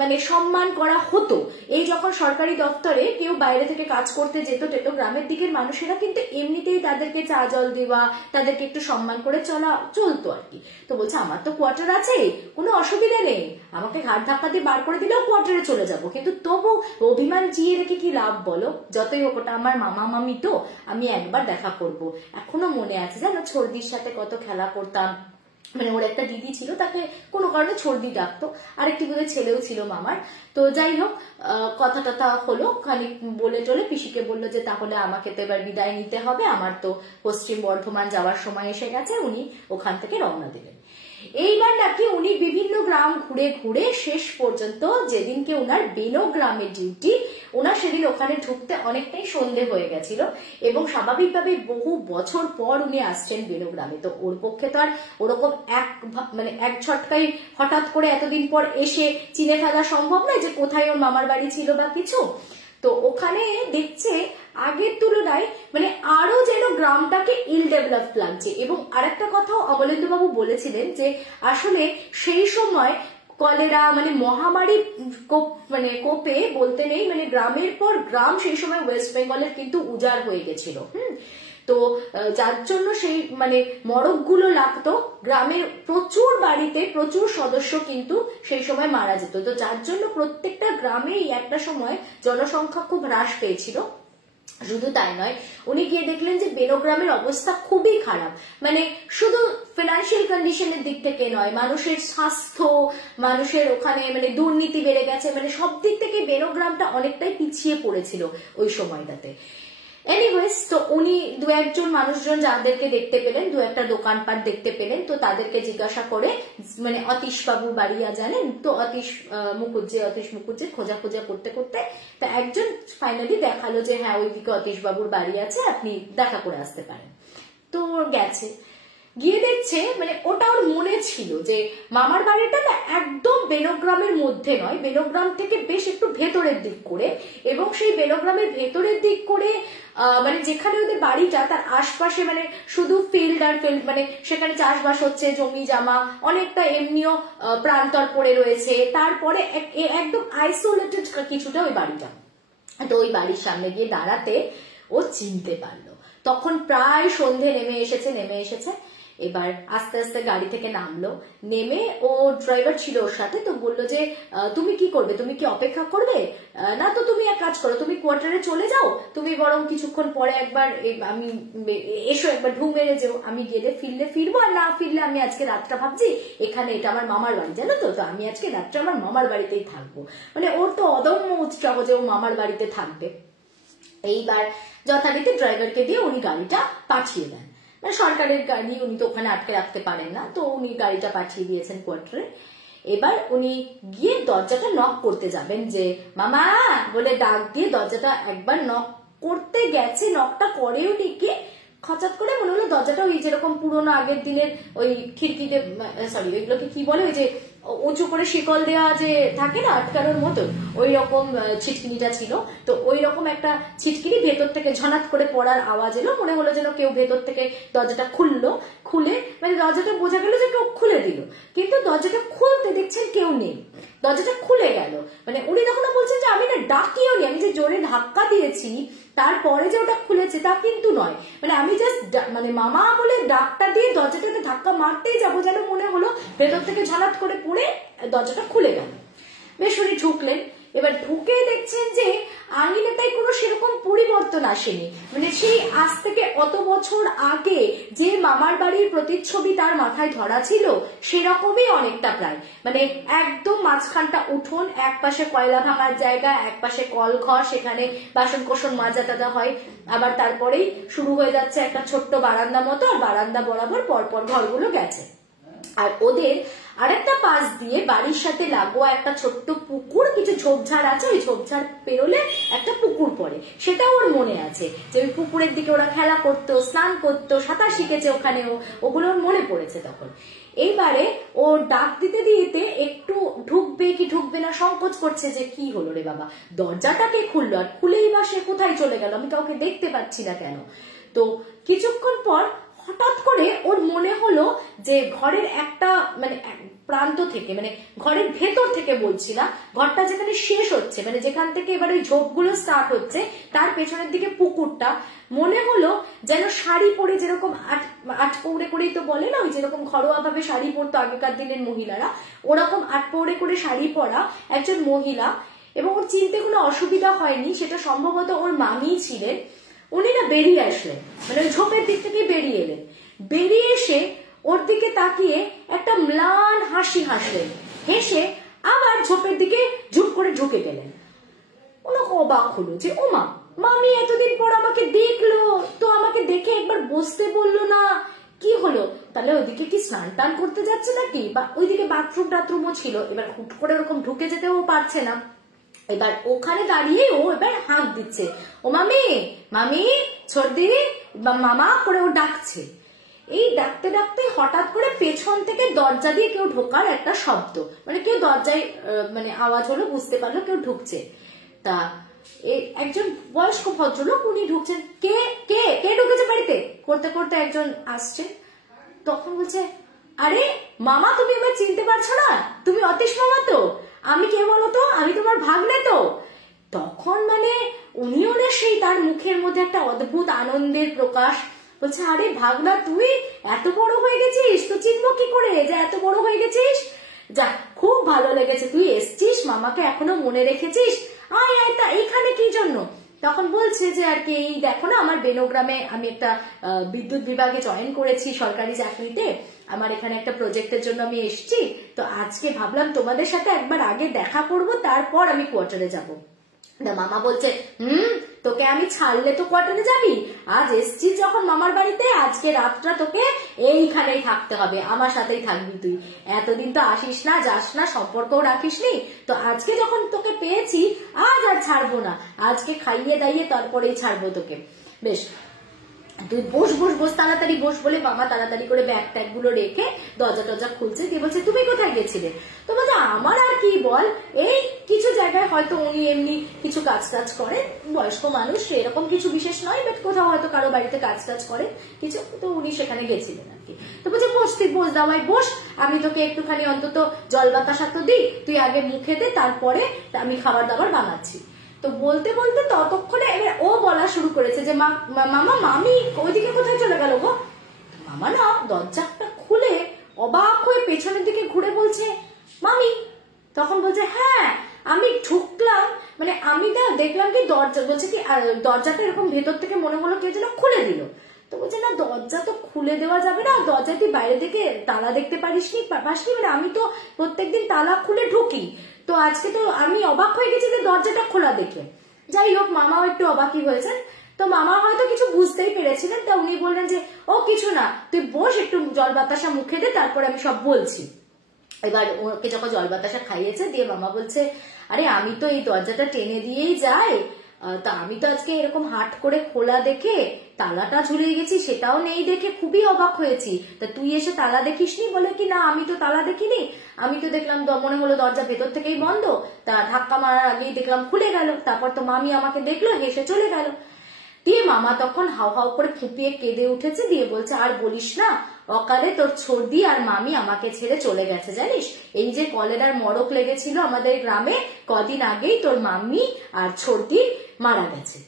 মানে সম্মান করা হতো। এই যখন সরকারি দপ্তরে কেউ বাইরে থেকে কাজ করতে যেত টেতো, গ্রামের দিকের মানুষেরা কিন্তু এমনিতেই তাদেরকে চা জল দেওয়া, তাদেরকে একটু সম্মান করে চলতো আর কি। তো বলছে আমার তো কোয়ার্টার আছে, কোনো অসুবিধা নেই, আমাকে ঘাট ধাক্কা দিয়ে বার করে দিলেও কোয়ার্টারে চলে যাব, কিন্তু তবু অভিমান জিয়ে রেখে কি লাভ বলো, যতই হোক ওটা আমার মামা মামি, তো আমি একবার দেখা করব। এখনো মনে আছে জানো ছর্দির সাথে কত খেলা করতাম, মানে ওর একটা দিদি ছিল তাকে কোনো কারণে ছর্দি ডাকতো, আর একটি বোধহয় ছেলেও ছিল মামার। তো যাই হোক কথা টথা হলো, খানিক বলে টলে পিসিকে বললো যে তাহলে আমাকে তো এবার বিদায় নিতে হবে, আমার তো পশ্চিম বর্ধমান যাওয়ার সময় এসে গেছে। উনি ওখান থেকে রওনা দিলেন। এইবার নাকি উনি বিভিন্ন গ্রাম ঘুরে ঘুরে শেষ পর্যন্ত যেদিনকে ওনার বেনোগ্রামের ডিউটি, ওনার সেদিন ওখানে ঢুকতে অনেকটাই সন্ধে হয়ে গেছিল এবং স্বাভাবিকভাবে বহু বছর পর উনি আসছেন বেনোগ্রামে। তো ওর পক্ষে তো আর ওরকম এক ছটকাই হঠাৎ করে এতদিন পর এসে চিনে ফেলা সম্ভব নয় যে কোথায় ওর মামার বাড়ি ছিল বা কিছু। তো ওখানে দেখছে আগের তুলনায় মানে আরো যেন গ্রামটাকে ইল ডেভেলপ লাগছে। এবং আরেকটা কথাও অমলেন্দু বাবু বলেছিলেন যে আসলে সেই সময় কলেরা মানে মহামারী কোপে বলতে নেই, মানে গ্রামের পর গ্রাম সেই সময় ওয়েস্ট বেঙ্গলের কিন্তু উজাড় হয়ে গেছিল। তো যার জন্য সেই মানে মরকগুলো লাগতো, গ্রামের প্রচুর বাড়িতে প্রচুর সদস্য কিন্তু সেই সময় মারা যেত। তো যার জন্য প্রত্যেকটা গ্রামেই একটা সময় জনসংখ্যা খুব হ্রাস পেয়েছিল। শুধু তাই নয়, উনি গিয়ে দেখলেন যে বেনোগ্রামের অবস্থা খুবই খারাপ, মানে শুধু ফিনান্সিয়াল কন্ডিশনের দিক থেকে নয়, মানুষের স্বাস্থ্য, মানুষের ওখানে মানে দুর্নীতি বেড়ে গেছে, মানে সব দিক থেকে বেনোগ্রামটা অনেকটাই পিছিয়ে পড়েছিল ওই সময়টাতে। এনিওয়েজ, তো উনি দু একজন মানুষজন যাদেরকে দেখতে পেলেন, দু একটা দোকানপাট দেখতে পেলেন, তো তাদেরকে জিজ্ঞাসা করে মানে অতীশ বাবুর বাড়ি জানেন তো, অতীশ মুখুজ্জে খোঁজা করতে করতে তা একজন ফাইনালি দেখালো যে হ্যাঁ ওইদিকে অতীশ বাবুর বাড়ি আছে, আপনি দেখা করে আসতে পারেন। তো গেছে, গিয়ে দেখছে মানে ওটা ওর মনে ছিল যে মামার বাড়িটা না একদম বেনোগ্রামের মধ্যে নয়, বেনোগ্রাম থেকে বেশ একটু ভেতরের দিক করে, এবং সেই বেনোগ্রামের ভেতরের দিক করে মানে যেখানে ওদের বাড়িটা তার আশপাশে মানে শুধু ফিল্ড আর ফিল্ড, মানে সেখানে চাষবাস হচ্ছে, জমি জামা অনেকটা এমনিও প্রান্তর পড়ে রয়েছে, তারপরে একদম আইসোলেটেড কিছুটা ওই বাড়িটা। তো ওই বাড়ির সামনে গিয়ে দাঁড়াতে ও চিনতে পারলো, তখন প্রায় সন্ধে নেমে এসেছে। এবার আস্তে আস্তে গাড়ি থেকে নামলো, নেমে ও ড্রাইভার ছিল ওর সাথে, তো বললো যে তুমি কি করবে, তুমি কি অপেক্ষা করবে, না তো তুমি এক কাজ করো, তুমি কোয়ার্টারে চলে যাও, তুমি বরং কিছুক্ষণ পরে একবার আমি এসো, একবার ঢু মেরে যেও, আমি গেলে ফিরলে ফিরবো, আর না ফিরলে আমি আজকে রাতটা ভাবছি এখানে, এটা আমার মামার বাড়ি জানো তো, তো আমি আজকে রাতটা আমার মামার বাড়িতেই থাকবো। মানে ওর তো অদম্য উৎসাহ যে ও মামার বাড়িতে থাকবে। এইবার যথারীতি ড্রাইভারকে দিয়ে উনি গাড়িটা পাঠিয়ে দেন, মানে সরকারের গাড়ি, উনি তো ওখানে আটকে রাখতে পারেন না, তো উনি গাড়িটা পাঠিয়ে দিয়েছেন কোয়ার্টারে। এবার উনি গিয়ে দরজাটা নক করতে যাবেন, যে মামা বলে ডাক দিয়ে দরজাটা একবার নক করতে গেছে, নকটা করেও নিকে খচাত করে মনে হলো দরজাটা ওই যেরকম পুরোনো আগের দিনের ওই খিড়কিতে, সরি ওইগুলোকে কি বলে, ওই যে উঁচু করে শিকল দেওয়া যে থাকে না আটকানোর মতন, ওই রকম ছিটকিনিটা ছিল। তো ওই রকম একটা ছিটকিনি ভেতর থেকে ঝনাত করে পড়ার আওয়াজ এলো, মনে হলো যেন কেউ ভেতর থেকে দরজাটা খুলে মানে দরজাটা বোঝা গেল যে কেউ খুলে দিল, কিন্তু দরজাটা খুলতে দেখছেন কেউ নেই, দরজাটা খুলে গেল। মানে উনি তখন বলছেন যে আমি না ডাকিও নি, আমি যে জোরে ধাক্কা দিয়েছি তারপরে যে ওটা খুলেছে তা কিন্তু নয়, মানে আমি জাস্ট মানে মামা বলে ডাকটা দিয়ে দরজাটাতে ধাক্কা মারতেই যাবো, যেন মনে হলো ভেতর থেকে ঝালাত করে পড়ে দরজাটা খুলে গেল। বেশ উনি ঢুকলেন, এবার ঢুকে দেখছেন যে আঙিনাটায় কোনো সেরকম পরিবর্তন আসেনি, মানে সেই আজ থেকে অত বছর আগে যে মামার বাড়ির প্রতিচ্ছবি তার মাথায় ধরা ছিল সেরকমই অনেকটা প্রায়, মানে একদম মাঝখানটা উঠোন, এক পাশে কয়লা ভাঙার জায়গা, এক পাশে কল ঘর, সেখানে বাসন কোসন মাজা টাজা হয়, আবার তারপরেই শুরু হয়ে যাচ্ছে একটা ছোট্ট বারান্দা মতো, আর বারান্দা বরাবর পরপর ঘরগুলো গেছে। আর ওদের আরেকটা পাশ দিয়ে বাড়ির সাথে লাগোয়া একটা ছোট্ট পুকুর, কিছু ঝোপঝাড় আছে, ওই ঝোপঝাড় পেরোলে একটা পুকুর পড়ে, সেটাও ওর মনে আছে যে ওই পুকুরের দিকে ওরা খেলা করতো, স্নান করতো, সাঁতার শিখেছে ওখানেও, ওগুলো ওর মনে পড়েছে তখন। এইবারে ও ডাক দিতে দিতে একটু ঢুকবে কি ঢুকবে না সংকোচ করছে, যে কি হলো রে বাবা, দরজাটাকে খুললো, আর খুলেই বা সে কোথায় চলে গেল, আমি কাউকে দেখতে পাচ্ছি না কেন। তো কিছুক্ষণ পর হঠাৎ করে ওর মনে হলো যে ঘরের একটা মানে প্রান্ত থেকে, মানে ঘরের ভেতর থেকে বলছি না, ঘরটা যেখানে শেষ হচ্ছে, মানে যেখান থেকে এবার ওই ঝোপগুলো স্টার্ট হচ্ছে তার পেছনের দিকে পুকুরটা, মনে হলো যেন শাড়ি পরে, যেরকম আট পৌড়ে করেই তো বলে না, ওই যেরকম ঘরোয়া ভাবে শাড়ি পরতো আগেকার দিনের মহিলারা, ওরকম আট পৌড়ে করে শাড়ি পরা একজন মহিলা, এবং ওর চিনতে কোনো অসুবিধা হয়নি, সেটা সম্ভবত ওর মামি ছিলেন। উনি না বেরিয়ে আসলেন, মানে ওই ঝোপের দিক থেকে বেরিয়ে এলেন, বেরিয়ে এসে ওর দিকে তাকিয়ে একটা ম্লান হাসি হাসলেন, হেসে আবার ঝোপের দিকে ঝুপ করে ঢুকে গেলেন। ওনাকে অবাক হলো যে ও মা, মামি এতদিন পর আমাকে দেখলো, তো আমাকে দেখে একবার বসতে বললো না, কি হলো, তাহলে ওইদিকে কি স্নান টান করতে যাচ্ছে নাকি, বা ওইদিকে বাথরুম টাথরুমও ছিল, এবার হুট করে ওরকম ঢুকে যেতেও পারছে না, এবার ওখানে দাঁড়িয়ে ও এবার হাঁক দিচ্ছে, ও মামি, মামি, সর্দি, বা মামা করে ও ডাকছে। এই ডাকতে ডাকতে হঠাৎ করে পেছন থেকে দরজা দিয়ে কেউ ঢোকার একটা শব্দ, মানে কেউ দরজায় মানে আওয়াজ হলো, বুঝতে পারলো কেউ ঢুকছে। তা একজন বয়স্ক ভদ্রলোক উনি ঢুকছেন, কে কে কে ঢুকেছে বাড়িতে করতে করতে একজন আসছে, তখন বলছে, আরে মামা, তুমি আমায় চিনতে পারছো না, তুমি অতীশ মামা তো, আমি কে বলো তো, আমি তোমার ভাগ্নে তো। তখন মানে উনিও না সেই তার মুখের মধ্যে একটা অদ্ভুত আনন্দের প্রকাশ, বলছে, আরে ভাগনা, তুই এত বড় হয়ে গেছিস, তো চিনবো কি করে যে এত বড় হয়ে গেছিস, যা খুব ভালো লেগেছে, তুই এসছিস, মামাকে এখনো মনে রেখেছিস, আয় আয়, তা এইখানে কি জন্য। তখন বলছে যে আর কি, এই দেখো না, আমার বেনোগ্রামে আমি একটা বিদ্যুৎ বিভাগে জয়েন করেছি সরকারি চাকরিতে, আমার এখানে একটা প্রজেক্টের জন্য আমি এসছি, তো আজকে ভাবলাম তোমাদের সাথে একবার আগে দেখা করব, তারপর আমি কোয়ার্টারে যাব। মামা বলছে, তোকে আমি ছাড়লে তো কোয়ার্টারে যাবি, আজ এসছিস যখন মামার বাড়িতে, আজকে রাতটা তোকে এইখানেই থাকতে হবে, আমার সাথেই থাকবি তুই, এতদিন তো আসিস না, যাস না, সম্পর্কও রাখিস নি, তো আজকে যখন তোকে পেয়েছি আজ আর ছাড়বো না, আজকে খাইয়ে দাইয়ে তারপরেই ছাড়বো তোকে, বেশ তুই বস বস বস, তাড়াতাড়ি বস, বলে মামা তাড়াতাড়ি করে ব্যাগ ট্যাগ গুলো রেখে দরজা টরজা খুলছে, দিয়ে বলছে, তুমি কোথায় গেছিলে, তো বলছে, আমার আর কি বল, এই কিছু জায়গায় হয়তো উনি এমনি কিছু কাজ টাজ করে, বয়স্ক মানুষ, এরকম কিছু বিশেষ নয়, বাট কোথাও হয়তো কারো বাড়িতে কাজ টাজ করে কিছু, তো উনি সেখানে গেছিলেন আর কি। তো বলছে, বস, তুই বস, দাওয়াই বস, আমি তোকে একটুখানি অন্তত জল বাতাসা তো দিই, তুই আগে মুখে দে, তারপরে আমি খাবার দাবার বানাচ্ছি। তো বলতে বলতে ততক্ষণে ও বলা শুরু করেছে যে মামা, মামি ওইদিকে কোথায় চলে গেল গো। মামা না দরজাটা খুলে অবাক হয়ে পেছনের দিকে ঘুরে বলছে, মামি। তখন বলছে, হ্যাঁ আমি ঢুকলাম, মানে আমি না দেখলাম কি দরজা, বলছে কি দরজাটা এরকম ভেতর থেকে মনে হলো কেউ যেন খুলে দিল। তো বলছে, না দরজা তো খুলে দেওয়া যাবে না, দরজা তুই বাইরে থেকে তালা দেখতে পাসনি, মানে আমি তো প্রত্যেকদিন তালা খুলে ঢুকি, তো আজকে তো আমি অবাক হয়ে গেছি যে দরজাটা খোলা দেখে। যাই হোক, মামাও একটু অবাকই হয়েছেন, তো মামা হয়তো কিছু বুঝতেই পেরেছিলেন, তা উনি বললেন যে, ও কিছু না, তুই বস, একটু জল বাতাসা মুখে দে, তারপর আমি সব বলছি। এবার ওকে যখন জল বাতাসা খাইয়েছে, দিয়ে মামা বলছে, আরে আমি তো এই দরজাটা টেনে দিয়েই যাই, তা আমি তো আজকে এরকম হাট করে খোলা দেখে তালাটা ঝুলিয়ে গেছি, সেটাও নেই দেখে খুবই অবাক হয়েছি, তা তুই এসে তালা দেখিসনি, বলে কি, না আমি তো তালা দেখিনি, আমি তো দেখলাম মনে হলো দরজা ভেতর থেকেই বন্ধ, তা ধাক্কা মারার আগেই দেখলাম খুলে গেল, তারপর তো মামি আমাকে দেখলো, হেসে চলে গেল। দিয়ে মামা তখন হাউ হাউ করে ফুপিয়ে কেঁদে উঠেছে, দিয়ে বলছে, আর বলিস না, অকালে তোর সর্দি আর মামি আমাকে ছেড়ে চলে গেছে, জানিস, এই যে কলেরার মড়ক লেগেছিল আমাদের গ্রামে কদিন আগেই তোর মাম্মি আর সর্দি মারা গেছে।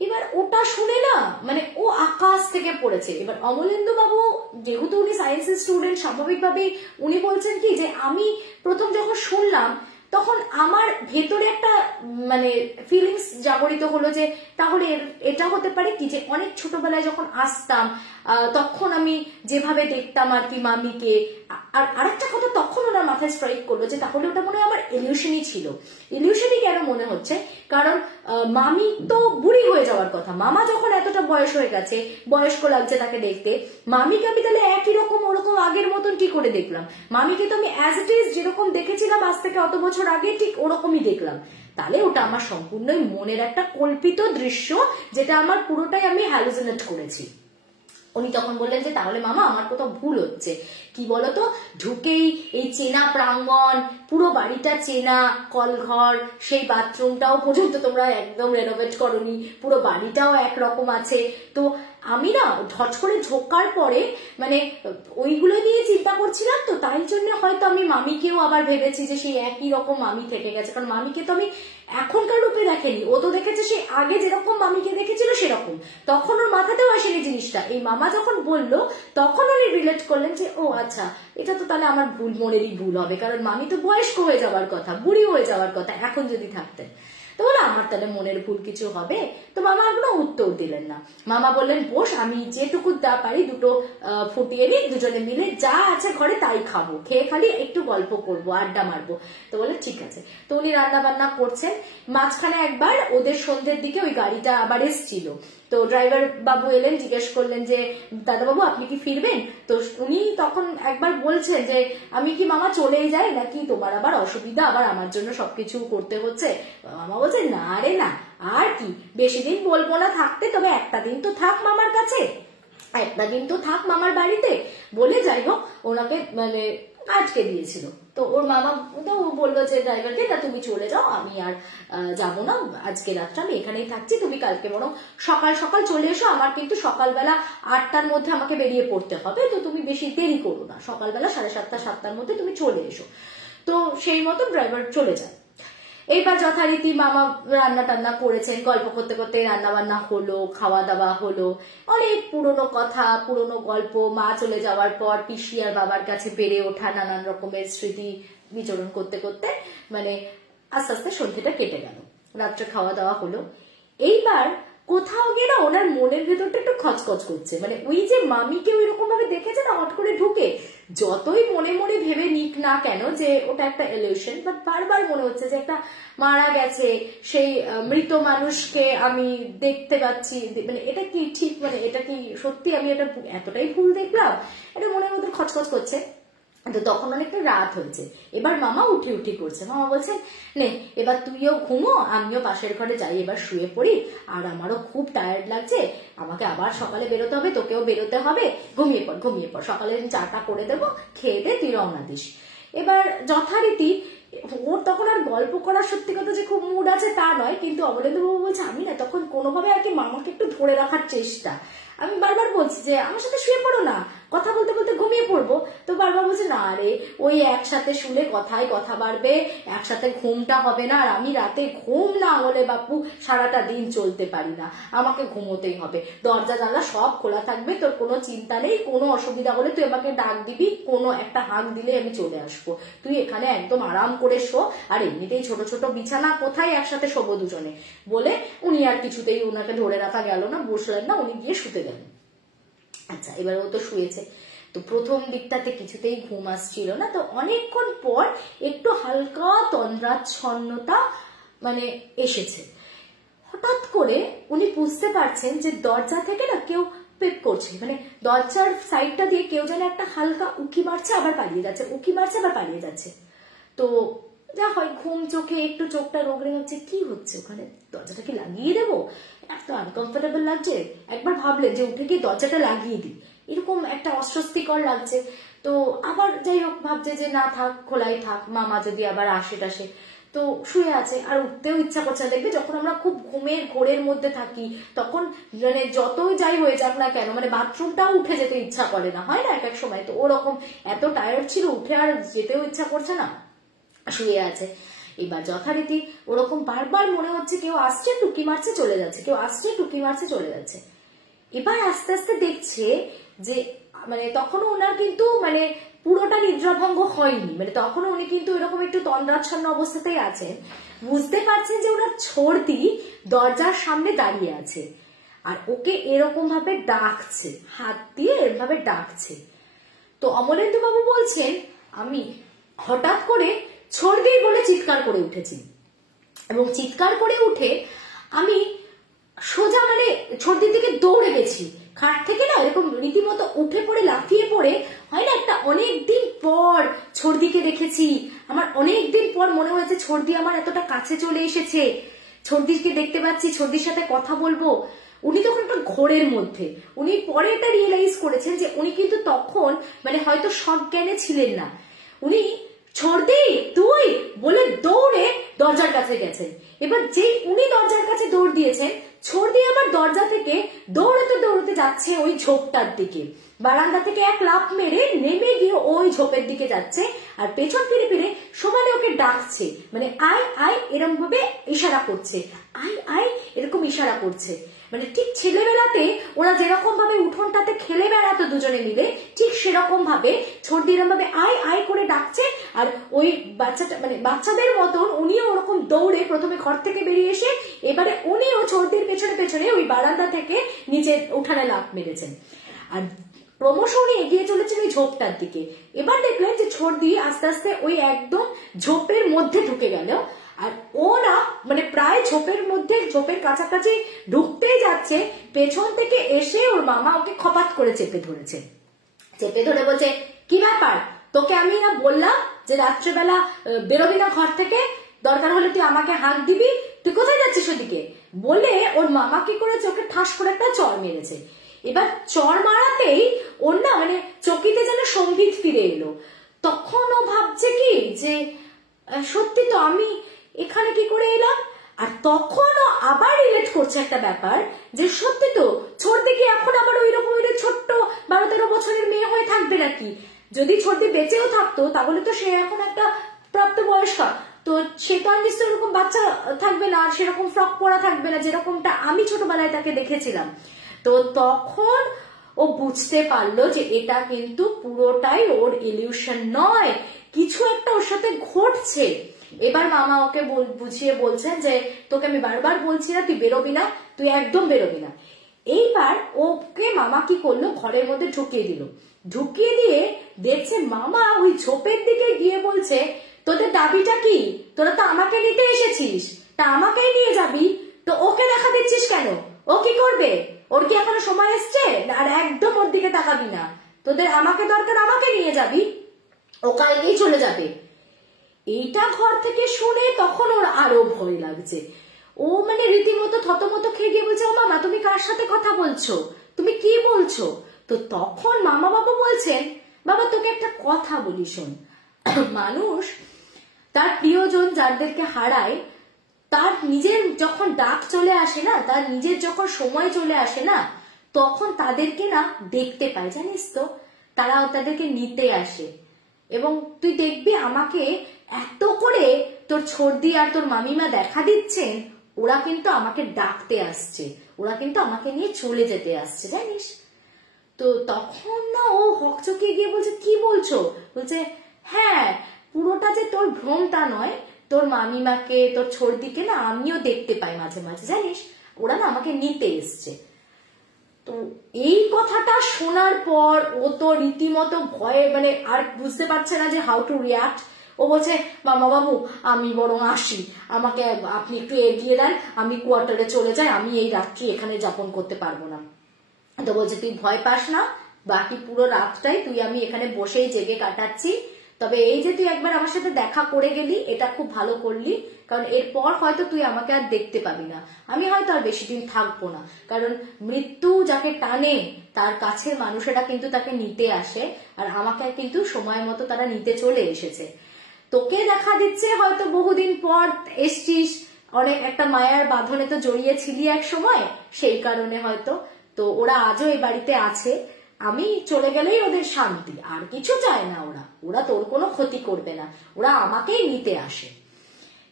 এবার ওটা শুনে না, মানে ও আকাশ থেকে পড়েছে। এবার অমলেন্দু বাবু যেহেতু উনি সায়েন্সের স্টুডেন্ট, স্বাভাবিকভাবেই উনি বলছেন কি, যে আমি প্রথম যখন শুনলাম, তখন আমার ভেতরে একটা মানে ফিলিংস জাগরিত হলো যে তাহলে এটা হতে পারে কি যে অনেক ছোটবেলায় যখন আসতাম তখন আমি যেভাবে দেখতাম আর কি মামিকে। আর আরেকটা কথা তখন ওনার মাথায় স্ট্রাইক করলো যে তাহলে ওটা মনে হয় আমার ইলিউশনই ছিল। ইলিউশনই কেন মনে হচ্ছে, কারণ মামি তো বুড়ি হয়ে যাওয়ার কথা, মামা যখন এতটা বয়স হয়ে গেছে, বয়স্ক লাগছে তাকে দেখতে, মামিকে আমি তাহলে একই রকম ওরকম আগের মতন কি করে দেখলাম? মামিকে তো আমি অ্যাজ ইট ইজ যেরকম দেখেছিলাম আজ থেকে অত বছর আগে ঠিক ওরকমই দেখলাম। তাহলে ওটা আমার সম্পূর্ণই মনের একটা কল্পিত দৃশ্য, যেটা আমার পুরোটাই আমি হ্যালুসিনেট করেছি। উনি তখন বললেন যে তাহলে মামা আমার কোথাও ভুল হচ্ছে, কি বলতো, ঢুকেই এই চেনা প্রাঙ্গণ, পুরো বাড়িটা চেনা, কলঘর, সেই বাথরুমটাও পর্যন্ত তোমরা একদম রেনোভেট করনি, পুরো বাড়িটাও একরকম আছে। তো আমি না ঢট করে ঢোকার পরে মানে ওইগুলো নিয়ে চিন্তা করছিলাম, তো তাই জন্য হয়তো আমি মামিকেও আবার ভেবেছি যে সেই একই রকম মামি থেকে গেছে। কারণ মামিকে তো আমি এখনকার রূপে দেখেনি, ও তো দেখেছে সেই আগে যেরকম মামিকে দেখেছিল সেরকম, তখন ওর মাথাতেও আসেনি জিনিসটা। এই মামা যখন বললো তখন উনি রিলেট করলেন যে ও আচ্ছা, এটা তো তাহলে আমার ভুল, মনেরই ভুল হবে, কারণ মামি তো বয়স্ক হয়ে যাওয়ার কথা, বুড়ি হয়ে যাওয়ার কথা এখন যদি থাকতেন। তো বলে আমার তাহলে মনের ভুল কিছু হবে? তো মামা আর কোনো উত্তর দিলেন না। মামা বললেন বস, আমি যেটুকু দা পারি দুটো ফুটিয়ে নিই, দুজনে মিলে যা আছে ঘরে তাই খাবো, খেয়ে খালি একটু গল্প করবো, আড্ডা মারবো। তো বলে ঠিক আছে। তো উনি রান্না বান্না করছেন, মাঝখানে একবার ওদের সন্ধ্যের দিকে ওই গাড়িটা আবার এসছিল, তো ড্রাইভার বাবু এলেন, জিজ্ঞেস করলেন যে দাদা বাবু আপনি কি ফিরবেন? তো উনি তখন একবার বলছেন যে আমি কি মামা চলেই যাই নাকি তোমার আবার অসুবিধা, আবার আমার জন্য সবকিছু করতে হচ্ছে? মামা বলছে না রে না, আর কি বেশি দিন বলবো না থাকতে, তবে একটা দিন তো থাক মামার কাছে, একটা দিন তো থাক মামার বাড়িতে বলে যাই হোক ওনাকে মানে আজকে দিয়েছিল। তো ওর মামা তো বললো যে ড্রাইভারকে না তুমি চলে যাও, আমি আর যাবো না, আজকে রাতটা আমি এখানেই থাকছি, তুমি কালকে বরং সকাল সকাল চলে এসো, আমার কিন্তু সকালবেলা 8টার মধ্যে আমাকে বেরিয়ে পড়তে হবে, তো তুমি বেশি দেরি করো না, সকালবেলা 7:30 7টার মধ্যে তুমি চলে এসো। তো সেই মতো ড্রাইভার চলে যায়। এইবার যথারীতি মামা রান্না টান্না করেছেন, গল্প করতে করতে রান্না বান্না হলো, খাওয়া দাওয়া হলো, অনেক পুরনো কথা, পুরনো গল্প, মা চলে যাওয়ার পর পিসি আর বাবার কাছে বেড়ে ওঠা নানান রকমের স্মৃতি বিচরণ করতে করতে মানে আস্তে আস্তে সন্ধ্যেটা কেটে গেল, রাত্রে খাওয়া দাওয়া হলো। এইবার কোথাও গিয়ে না ওনার মনের ভেতরটা একটু খচখচ করছে, মানে ওই যে মামিকে ওই রকম ভাবে দেখেছে না হট করে ঢুকে, যতই মনে মনে ভেবে নিক না কেন যে ওটা একটা ইলিউশন, বাট বারবার মনে হচ্ছে যে একটা মারা গেছে সেই মৃত মানুষকে আমি দেখতে পাচ্ছি, মানে এটা কি ঠিক, মানে এটা কি সত্যি আমি এটা এতটাই ভুল দেখলাম, এটা মনের মধ্যে খচখচ করছে। তো তখন অনেকটা রাত হয়েছে, এবার মামা উঠি উঠি করছে। মামা বলছেন নে এবার তুইও ঘুমো, আমিও পাশের ঘরে যাই, এবার শুয়ে পড়ি, আর আমারও খুব টায়ার্ড লাগছে, আমাকে আবার সকালে বেরোতে হবে, তোকেও বেরোতে হবে, ঘুমিয়ে পড় ঘুমিয়ে পড়, সকালে চাটা করে দেবো, খেয়ে দে, তুই রওনা দিস। এবার যথারীতি ওর তখন আর গল্প করার সত্যি কথা যে খুব মুড আছে তা নয়, কিন্তু অমরেন্দ্রবাবু বলছে আমি না তখন কোনোভাবে আর কি মামাকে একটু ধরে রাখার চেষ্টা, আমি বারবার বলছি যে আমার সাথে শুয়ে পড়ো না, কথা বলতে বলতে ঘুমিয়ে পড়বো। তো বারবার বলছে না রে, ওই একসাথে শুলে কথায় কথা বাড়বে, একসাথে ঘুমটা হবে না, আর আমি রাতে ঘুম না হলে বাপু সারাটা দিন চলতে পারি না, আমাকে ঘুমোতেই হবে, দরজা জানলা সব খোলা থাকবে, তোর কোনো চিন্তা নেই, কোনো অসুবিধা হলে তুই আমাকে ডাক দিবি, কোনো একটা হাঁক দিলে আমি চলে আসবো, তুই এখানে একদম আরাম করে শো, আর এমনিতেই ছোট ছোট বিছানা, কোথায় একসাথে শোবো দুজনে। বলে উনি আর কিছুতেই ওনাকে ধরে রাখা গেল না, বসলেন না, উনি গিয়ে শুতে গেলেন। আচ্ছা এবার ও তো শুয়েছে, তো প্রথম দিকটাতে কিছুতেই ঘুম আসছিল না, তো অনেকক্ষণ পর একটু হালকা তন্দ্রাচ্ছন্নতা মানে এসেছে। হঠাৎ করে উনি বুঝতে পারছেন যে দরজা থেকে না কেউ পেক করছে, মানে দরজার সাইডটা দিয়ে কেউ যেন একটা হালকা উকি মারছে আবার পালিয়ে যাচ্ছে, উকি মারছে আবার পালিয়ে যাচ্ছে। তো যা হয় ঘুম চোখে একটু চোখটা রোগড়ে হচ্ছে, কি হচ্ছে ওখানে, দরজাটা কি লাগিয়ে দেবো, এত আনকমফোর্টেবল লাগছে, একবার ভাবলেন যে উঠে গিয়ে দরজাটা লাগিয়ে দিই, এরকম একটা অস্বস্তিকর লাগছে। তো আবার যাই হোক ভাবছে যে না থাক, খোলাই থাক, মামা যদি আবার আসে টাসে, তো শুয়ে আছে, আর উঠতেও ইচ্ছা করছে না। দেখবে যখন আমরা খুব ঘুমের ঘোরের মধ্যে থাকি তখন মানে যতই যাই হয়ে যাক না কেন, মানে বাথরুমটাও উঠে যেতে ইচ্ছা করে না, হয় না এক এক সময়, তো ওরকম এত টায়ার্ড ছিল, উঠে আর যেতেও ইচ্ছা করছে না, শুয়ে আছে। এবার যথারীতি ওরকম বারবার মনে হচ্ছে কেউ আসছে টুকি মারছে চলে যাচ্ছে, কেউ আসছে টুকি মারছে চলে যাচ্ছে। এবার আস্তে আস্তে দেখছে যে মানে তখনও ওনার কিন্তু মানে পুরোটা নিদ্রাভঙ্গ হয়নি, মানে তখনও উনি কিন্তু এরকম একটু তন্দ্রাচ্ছন্ন অবস্থাতেই আছেন। বুঝতে পারছেন যে ওনার ছর্দি দরজার সামনে দাঁড়িয়ে আছে আর ওকে এরকম ভাবে ডাকছে, হাত দিয়ে এরকম ভাবে ডাকছে। তো অমলেন্দু বাবু বলছেন আমি হঠাৎ করে ছর্দি বলে চিৎকার করে উঠেছি এবং চিৎকার করে উঠে আমি সোজা মানে ছর্দির দিকে দৌড়ে গেছি। খাট থেকে না এরকম রীতিমতো উঠে পড়ে লাফিয়ে পড়ে, হয় না একটা অনেকদিন পর ছর্দিকে দেখেছি, আমার অনেকদিন পর মনে হয়েছে ছর্দি আমার এতটা কাছে চলে এসেছে, ছর্দিকে দেখতে পাচ্ছি, ছর্দির সাথে কথা বলবো। উনি তখন একটা ঘোরের মধ্যে, উনি পরে এটা রিয়েলাইজ করেছেন যে উনি কিন্তু তখন মানে হয়তো সজ্ঞানে ছিলেন না। উনি ছর্দি তুই বলে দৌড়ে দরজার কাছে গেছেন। এবার যেই উনি দরজার কাছে দৌড় দিয়েছেন, ছর্দি আবার দরজা থেকে দৌড়াতে দৌড়াতে যাচ্ছে ওই ঝোপটার দিকে। বারান্দা থেকে এক লাফ মেরে নেমে গিয়ে ওই ঝোপের দিকে যাচ্ছে আর পেছন ফিরে ফিরে সমানে ওকে ডাকছে, মানে আয় আয় এরকম ভাবে ইশারা করছে, আয় আয় এরকম ইশারা করছে। মানে ঠিক ছেলেবেলাতে ওরা যেরকম ভাবে উঠোনটাতে খেলে বেড়াতো দুজনে মিলে, ঠিক সেরকম ভাবে ছর্দি এরকম ভাবে আয় আয় করে ডাকছে। আর ওই বাচ্চাটা মানে বাচ্চাদের মতন উনিও ওরকম দৌড়ে প্রথমে ঘর থেকে বেরিয়ে এসে এবারে উনিও ছর্দির পেছনে পেছনে ওই বারান্দা থেকে নিচে উঠানে লাফ মেরেছেন। আর ক্রমশ উনি এগিয়ে চলেছেন ওই ঝোপটার দিকে। এবার দেখলেন যে ছর্দি আস্তে আস্তে ওই একদম ঝোপের মধ্যে ঢুকে গেল আর ওরা মানে প্রায় ঝোপের মধ্যে ঝোপের কাছাকাছি ঢুকতেই যাচ্ছে, পেছন থেকে এসে ওর মামা ওকে খপাত করে চেপে ধরেছে। চেপে ধরে বলছে কি ব্যাপার, তোকে আমি না বললাম যে রাত্রেবেলা বেরোবি না ঘর থেকে, দরকার হলে তুই আমাকে হাঁক দিবি, তুই কোথায় যাচ্ছিস ওদিকে, বলে ওর মামা কি করেছে ওকে ঠাস করে একটা চড় মেরেছে। এবার চড় মারাতেই ওর না মানে চকিতে যেন সঙ্গীত ফিরে এলো। তখন ও ভাবছে কি যে সত্যি তো আমি এখানে কি করে এলাম। আর তখন ও আবার রিলেট করছে একটা ব্যাপার যে সত্যি তো ছর্দি কি এখন আবার ওই রকম ছোট্ট 12-13 বছরের মেয়ে হয়ে থাকবে নাকি। যদি ছর্দি বেঁচেও থাকতো তাহলে তো সে এখন একটা প্রাপ্তবয়স্কা, তো সে তো আর নিশ্চয় এরকম বাচ্চা থাকবে না, আর সেরকম ফ্রক পরা থাকবে না যেরকমটা আমি ছোটবেলায় তাকে দেখেছিলাম। তো তখন ও বুঝতে পারলো যে এটা কিন্তু পুরোটাই ওর ইলিউশন নয়, কিছু একটা ওর সাথে ঘটছে। এবার মামা ওকে বুঝিয়ে বলছেন যে তোকে আমি বারবার বলছি না তুই বেরোবি না, তুই একদম বেরোবি না। এইবার ওকে মামা কি করলো, ঘরের মধ্যে ঢুকিয়ে দিল। ঢুকিয়ে দিয়ে দেখছে মামা ওই ঝোপের দিকে গিয়ে বলছে তোদের দাবিটা কি, তোরা তো আমাকে নিতে এসেছিস, তা আমাকেই নিয়ে যাবি, তো ওকে দেখা দিচ্ছিস কেন, ও কি করবে, ওর কি এখনো সময় এসছে, আর একদম ওর দিকে তাকাবি না, তোদের আমাকে দরকার আমাকে নিয়ে যাবি, ও কালকেই চলে যাবে। এইটা ঘর থেকে শুনে তখন ওর আরো ভয় লাগছে। ও মানে রীতিমতো থতমতো খেয়ে গিয়ে বলছে ও মামা তুমি কার সাথে কথা বলছো, তুমি কি বলছো। তো তখন মামা বাবা বলছেন বাবা তোকে একটা কথা বলি শোন, মানুষ তার প্রিয়জন যাদেরকে হারায় তার নিজের যখন ডাক চলে আসে না, তার নিজের যখন সময় চলে আসে না, তখন তাদেরকে না দেখতে পায়, জানিস তো, তারা তাদেরকে নিতে আসে। এবং তুই দেখবি আমাকে এত করে তোর ছর্দি আর তোর মামিমা দেখা দিচ্ছেন, ওরা কিন্তু আমাকে ডাকতে আসছে, ওরা কিন্তু আমাকে নিয়ে চলে যেতে আসছে, জানিস। তো তখন না ও হকচকিয়ে গিয়ে বলছে কি বলছো, বলছে হ্যাঁ পুরোটা যে তোর ভ্রম তা নয়, তোর মামিমাকে তোর ছর্দিকে না আমিও দেখতে পাই মাঝে মাঝে, জানিস, ওরা না আমাকে নিতে এসছে। তো এই কথাটা শোনার পর ও তো রীতিমতো ভয়ে মানে আর বুঝতে পারছে না যে হাউ টু রিয়াক্ট। ও বলছে মামা বাবু আমি বরং আসি, আমাকে আপনি একটু এগিয়ে দেন, আমি কোয়ার্টারে চলে যাই, আমি এই রাত্রি এখানে যাপন করতে পারবো না। তো বলছে তুই ভয় পাস না, বাকি পুরো রাতটাই তুই আমি এখানে বসেই জেগে কাটাচ্ছি, তবে এই যে তুই একবার আমার সাথে দেখা করে গেলি এটা খুব ভালো করলি, কারণ এরপর হয়তো তুই আমাকে আর দেখতে পাবি না, আমি হয়তো আর বেশি দিন থাকবো না, কারণ মৃত্যু যাকে টানে তার কাছের মানুষেরা কিন্তু তাকে নিতে আসে, আর আমাকে কিন্তু সময় মতো তারা নিতে চলে এসেছে। তোকে দেখা দিচ্ছে হয়তো বহুদিন পর এসছিস, অনেক একটা মায়ার বাঁধনে তো জড়িয়েছিলি এক সময়, সেই কারণে হয়তো তো ওরা আজও এই বাড়িতে আছে, আমি চলে গেলেই ওদের শান্তি, আর কিছু চায় না ওরা, ওরা তোর কোনো ক্ষতি করবে না, ওরা আমাকেই নিতে আসে।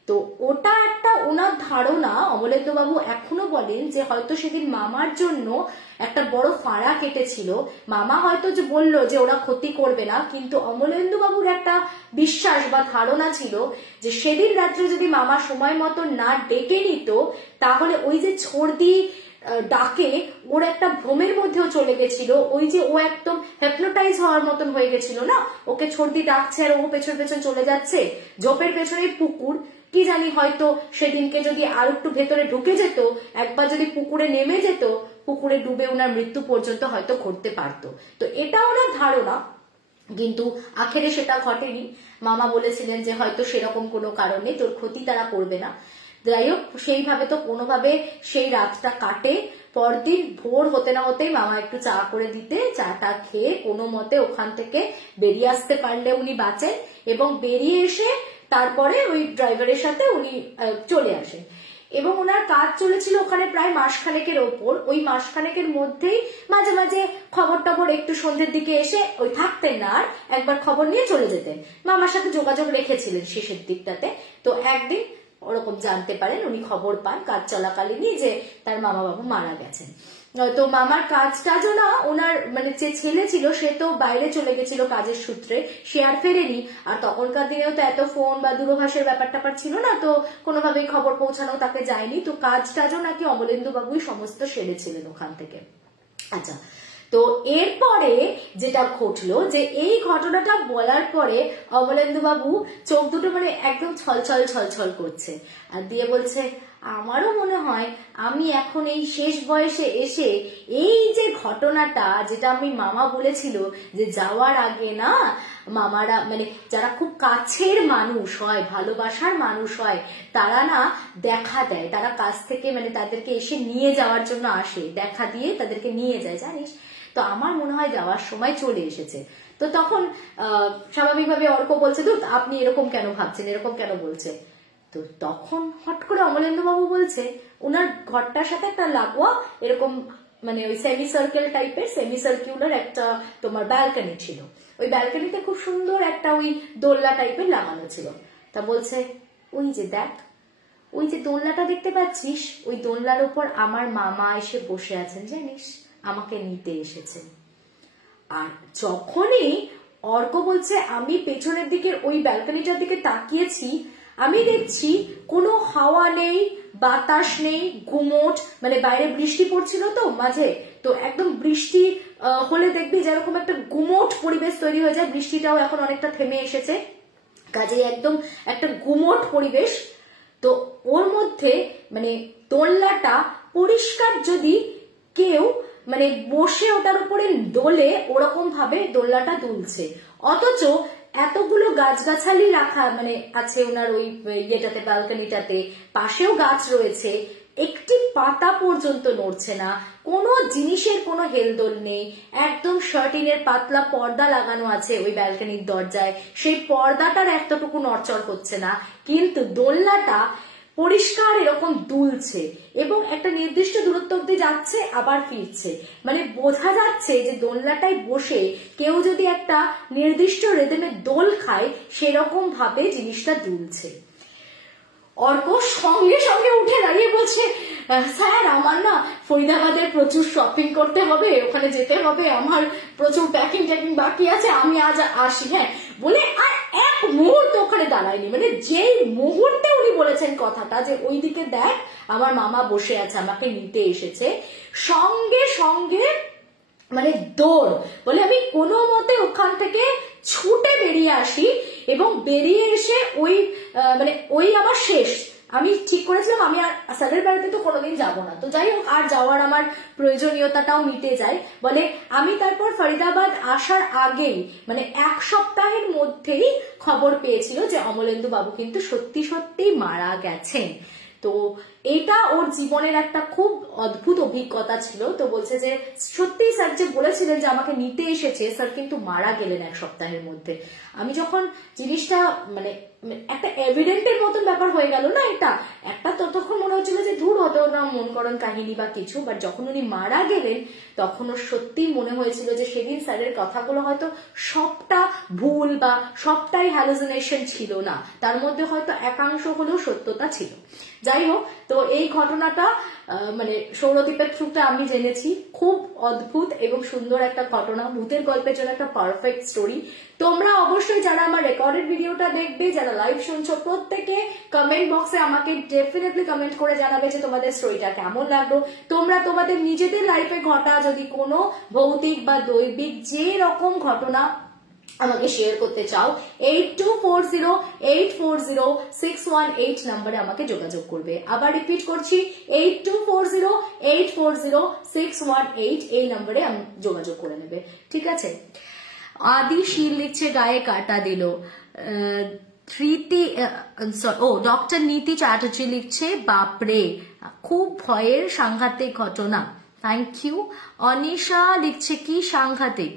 তো ওটা একটা ওনার ধারণা। অমলেন্দু বাবু এখনো বলেন যে হয়তো সেদিন মামার জন্য একটা বড় ফাঁড়া কেটেছিল। মামা হয়তো যে বললো যে ওরা ক্ষতি করবে না, কিন্তু অমলেন্দু বাবুর একটা বিশ্বাস বা ধারণা ছিল যে সেদিন রাত্রে যদি মামা সময় মতো না ডেকে নিত, তাহলে ওই যে ছর্দি ডাকে ওর একটা ভ্রমের মধ্যেও চলে গেছিল, ওই যে ও একদম হেপনোটাইজ হওয়ার মতন হয়ে গেছিল না, ওকে ছর্দি ডাকছে আর ও পেছন পেছন চলে যাচ্ছে, ঝোপের পেছনে পুকুর, কি জানি হয়তো সেদিনকে যদি আর একটু ভেতরে ঢুকে যেত, একবার যদি পুকুরে নেমে যেত, পুকুরে ডুবে ওনার মৃত্যু পর্যন্ত হয়তো ঘটতে পারতো। তো এটা ওনার ধারণা, কিন্তু আখেরে সেটা ঘটেনি। মামা বলেছিলেন যে হয়তো সেরকম কোনো কারণে তোর ক্ষতি তারা করবে না। যাই হোক, সেইভাবে তো কোনোভাবে সেই রাতটা কাটে। পরদিন ভোর হতে না হতেই মামা একটু চা করে দিতে, চাটা খেয়ে কোনো মতে ওখান থেকে বেরিয়ে আসতে পারলে উনি বাঁচেন, এবং বেরিয়ে এসে তারপরে ওই ড্রাইভারের সাথে উনি চলে আসেন। এবং ওনার কাজ চলেছিল ওখানে প্রায় মাসখানেকের ওপর। ওই মাসখানেকের মধ্যেই মাঝে মাঝে খবর টবর একটু সন্ধ্যের দিকে এসে ওই থাকতেন না, আর একবার খবর নিয়ে চলে যেতেন। মামার সাথে যোগাযোগ রেখেছিলেন শেষের দিকটাতে। তো একদিন ওরকম জানতে পারেন, উনি খবর পান কাজ চলাকালীনই যে তার মামা বাবু মারা গেছেন। তো মামার কাজটাজও না, ওনার মানে যে ছেলে ছিল সে তো বাইরে চলে গেছিল কাজের সূত্রে, সে আর ফেরেনি। আর তখনকার দিনেও তো এত ফোন বা দূরভাষের ব্যাপার ট্যাপার ছিল না, তো কোনোভাবেই খবর পৌঁছানো তাকে যায়নি। তো কাজটাজও নাকি অমলেন্দু বাবুই সমস্ত সেরেছিলেন ওখান থেকে। আচ্ছা, তো এরপরে যেটা ঘটলো যে এই ঘটনাটা বলার পরে অমলেন্দু বাবু চোখ দুটো মানে একদম ছলছল ছলছল করছে, আর দিয়ে বলছে, আমারও মনে হয় আমি এখন এই শেষ বয়সে এসে এই যে ঘটনাটা, যেটা আমি মামা বলেছিল যে যাওয়ার আগে না মামারা মানে যারা খুব কাছের মানুষ হয়, ভালোবাসার মানুষ হয়, তারা না দেখা দেয়, তারা কাছ থেকে মানে তাদেরকে এসে নিয়ে যাওয়ার জন্য আসে, দেখা দিয়ে তাদেরকে নিয়ে যায়, জানিস। তো আমার মনে হয় যাওয়ার সময় চলে এসেছে। তো তখন স্বাভাবিকভাবে অর্ক বলছে, তো আপনি এরকম কেন ভাবছেন, এরকম কেন বলছে। তো তখন হট করে অমলেন্দু বাবু বলছে, ওনার ঘরটার সাথে একটা লাগোয়া এরকম মানে ওই সেমি সার্কেল টাইপের, সেমি সার্কুলার একটা তোমার ব্যালকনি ছিল। ওই ব্যালকনিতে খুব সুন্দর একটা ওই দোলনা টাইপের লাগানো ছিল। তা বলছে, ওই যে দেখ, ওই যে দোলনাটা দেখতে পাচ্ছিস, ওই দোলনার উপর আমার মামা এসে বসে আছেন, জানিস, আমাকে নিতে এসেছেন। আর যখনই অর্ক বলছে, আমি পেছনের দিকে ওই ব্যালকনিটার দিকে তাকিয়েছি, আমি দেখছি কোনো হাওয়া নেই, বাতাস নেই, গুমোট, মানে বাইরে বৃষ্টি পড়ছিল তো মাঝে, তো একদম বৃষ্টি হলে দেখবি যেরকম একটা গুমোট পরিবেশ তৈরি হয়ে যায়, বৃষ্টিটাও এখন অনেকটা থেমে এসেছে, কাজে একদম একটা গুমোট পরিবেশ। তো ওর মধ্যে মানে দোলনাটা পরিষ্কার, যদি কেউ মানে বসে ওটার উপরে দোলে ওরকম ভাবে দোলনাটা দুলছে, অথচ এতগুলো গাছগাছালি রাখা মানে আছে ওনার ওই ইয়েটাতে, ব্যালকনিটাতে, পাশেও গাছ রয়েছে, একটি পাতা পর্যন্ত নড়ছে না, কোনো জিনিসের কোনো হেলদোল নেই, একদম শার্টিনের পাতলা পর্দা লাগানো আছে ওই ব্যালকনির দরজায়, সেই পর্দাটার এতটুকু নড়চড় হচ্ছে না, কিন্তু দোলনাটা পরিষ্কার এরকম দুলছে এবং একটা নির্দিষ্ট দূরত্ব অব্দি যাচ্ছে আবার ফিরছে, মানে বোঝা যাচ্ছে যে দোলনাটায় বসে কেউ যদি একটা নির্দিষ্ট রিদমে দোল খায় সেরকম ভাবে জিনিসটা দুলছে। অর্ক সঙ্গে সঙ্গে উঠে দাঁড়িয়ে বলছে, স্যার আমার না ফরিদাবাদের প্রচুর শপিং করতে হবে, ওখানে যেতে হবে, আমার প্রচুর প্যাকিং ট্যাকিং বাকি আছে, আমি আজ আসি। হ্যাঁ বলে আর এক মুহূর্ত ওখানে দাঁড়ায়নি, মানে যেই মুহূর্তে উনি বলেছেন কথাটা যে ওইদিকে দেখ আমার মামা বসে আছে, আমাকে নিতে এসেছে, সঙ্গে সঙ্গে মানে দৌড়, বলে আমি কোনো মতে ওখান থেকে ছুটে বেরিয়ে আসি, এবং বেরিয়ে এসে ওই মানে ওই আমার শেষ, আমি ঠিক করেছিলাম আমি আর স্যারের বাড়িতে তো কোনোদিন যাবো না, তো যাই হোক আর যাওয়ার আমার প্রয়োজনীয়তাটাও মিটে যায়। বলে আমি তারপর ফরিদাবাদ আসার আগেই মানে এক সপ্তাহের মধ্যেই খবর পেয়েছিল যে অমলেন্দু বাবু কিন্তু সত্যি সত্যি মারা গেছেন। তো এটা ওর জীবনের একটা খুব অদ্ভুত অভিজ্ঞতা ছিল। তো বলছে যে সত্যি স্যার যে বলেছিলেন যে আমাকে নিতে এসেছে, স্যার কিন্তু মারা গেলেন এক সপ্তাহের মধ্যে। আমি যখন জিনিসটা মানে একটা এভিডেন্টের মতন ব্যাপার হয়ে গেল না, এটা একটা ততক্ষণ মনে হচ্ছিল যে দূর হতো না মন করণ কাহিনী বা কিছু, বাট যখন উনি মারা গেলেন তখন ওর সত্যি মনে হয়েছিল যে সেদিন স্যারের কথাগুলো হয়তো সবটা ভুল বা সবটাই হ্যালুসিনেশন ছিল না, তার মধ্যে হয়তো একাংশ হলেও সত্যতা ছিল। যাই হোক, তো তো এই ঘটনাটা মানে সৌরদীপের থ্রুতে আমি জেনেছি। খুব অদ্ভুত এবং সুন্দর একটা ঘটনা, ভূতের গল্পের জন্য একটা পারফেক্ট স্টোরি। তোমরা অবশ্যই যারা আমার রেকর্ডেড ভিডিওটা দেখবে, যারা লাইভ শুনছো, প্রত্যেকে কমেন্ট বক্সে আমাকে ডেফিনেটলি কমেন্ট করে জানাবে যে তোমাদের স্টোরিটা কেমন লাগলো। তোমরা তোমাদের নিজেদের লাইফে ঘটা যদি কোনো ভৌতিক বা দৈবিক যে রকম ঘটনা আমাকে শেয়ার করতে চাও, 8240840618 নম্বরে আমাকে যোগাযোগ করবে। আবার রিপিট করছি, 8240840618 এই নম্বরে যোগাযোগ করে নেবে, ঠিক আছে। আদি শীল লিখছে গায়ে কাটা দিল। ডক্টর নীতি চ্যাটার্জি লিখছে বাপরে খুব ভয়ের সাংঘাতিক ঘটনা, থ্যাংক ইউ। অনিশা লিখছে কি সাংঘাতিক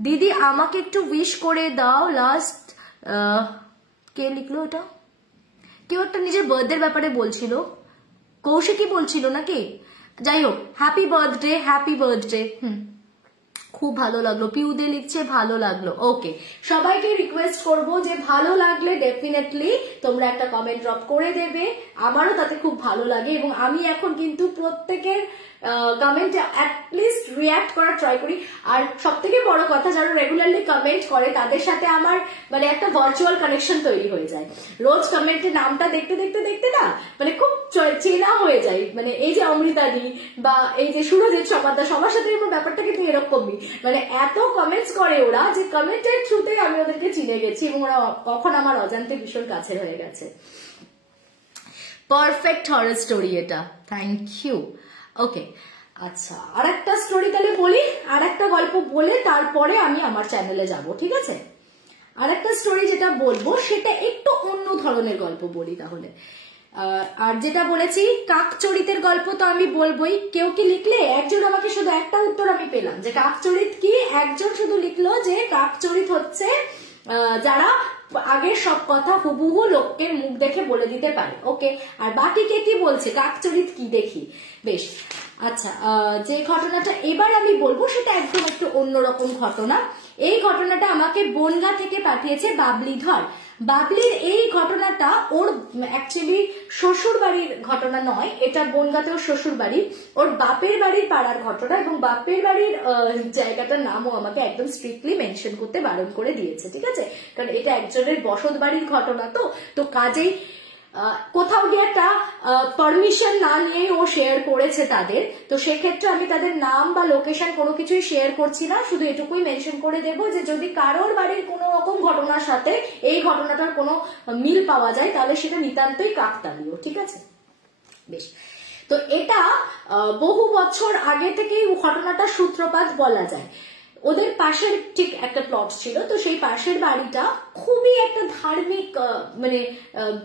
দিদি, আমাকে একটু উইশ করে দাও। লাস্ট কে লিখলো এটা? কেউ একটা নিজের বার্থডের ব্যাপারে বলছিল, কৌশিকই বলছিল নাকি? যাই হোক, হ্যাপি বার্থডে, হ্যাপি বার্থডে। খুব ভালো লাগলো। পিউদে লিখছে ভালো লাগলো। ওকে, সবাইকে রিকোয়েস্ট করব যে ভালো লাগলে ডেফিনেটলি তোমরা একটা কমেন্ট ড্রপ করে দেবে, আমারও তাতে খুব ভালো লাগে। এবং আমি এখন কিন্তু প্রত্যেকের কমেন্টে অ্যাটলিস্ট রিয়াক্ট করার ট্রাই করি। আর সব থেকে বড় কথা, যারা রেগুলারলি কমেন্ট করে তাদের সাথে আমার মানে একটা ভার্চুয়াল কানেকশন তৈরি হয়ে যায়। রোজ কমেন্টের নামটা দেখতে দেখতে দেখতে না মানে খুব চেনা হয়ে যায়। মানে এই যে অমৃতাদি বা এই যে সুরজিৎ সমাদার, সবার সাথে আমার ব্যাপারটা কিন্তু এরকমই, মানে এত কমেন্টস করে ওরা যে কমেন্টের থ্রুতেই আমি ওদেরকে চিনে গেছি এবং ওরা কখন আমার অজান্তে ভীষণ কাছে হয়ে গেছে। পারফেক্ট হরর স্টোরি এটা, থ্যাংক ইউ। ওকে, আচ্ছা, আর একটা স্টোরি তাহলে বলি, আর একটা গল্প বলে তারপরে আমি আমার চ্যানেলে যাব, ঠিক আছে। আর একটা স্টোরি যেটা বলবো সেটা একটু অন্য ধরনের গল্প বলি তাহলে। আর যেটা বলেছি কাকচরিতের গল্প তো আমি বলবোই। কেউ কি লিখলে? একজন আমাকে শুধু একটা উত্তর আমি পেলাম যে কাকচরিত কি, একজন শুধু লিখলো যে কাকচরিত হচ্ছে যারা আগের সব কথা হুবহু লোকের মুখ দেখে বলে দিতে পারে। ওকে, আর বাকি কে কি বলছে কাকচরিত কি দেখি। বেশ, আচ্ছা, যে ঘটনাটা এবার আমি বলবো সেটা একদম একটু অন্যরকম ঘটনা। এই ঘটনাটা আমাকে বনগা থেকে পাঠিয়েছে বাবলি ধর। বাবলির এই ঘটনাটা ওর অ্যাকচুয়ালি শ্বশুর বাড়ির ঘটনা নয়, এটা বনগাতেও শ্বশুর বাড়ি, ওর বাপের বাড়ির পাড়ার ঘটনা। এবং বাপের বাড়ির জায়গাটার নামও আমাকে একদম স্ট্রিক্টলি মেনশন করতে বারণ করে দিয়েছে, ঠিক আছে, কারণ এটা একজনের বসত বাড়ির ঘটনা। তো কাজেই কোথাও গিয়ে একটা পারমিশন না নিয়ে ও শেয়ার করেছে তাদের, তো সেক্ষেত্রে আমি তাদের নাম বা লোকেশন কোনো কিছুই শেয়ার করছি না। শুধু এটুকুই মেনশন করে দেব যে যদি কারোর বাড়ির কোনো রকম ঘটনার সাথে এই ঘটনাটার কোনো মিল পাওয়া যায় তাহলে সেটা নিতান্তই কাকতালীয়, ঠিক আছে। বেশ, তো এটা বহু বছর আগে থেকেই ঘটনাটা সূত্রপাত বলা যায়। ওদের পাশের ঠিক একটা প্লট ছিল, তো সেই পাশের বাড়িটা খুবই একটা ধার্মিক মানে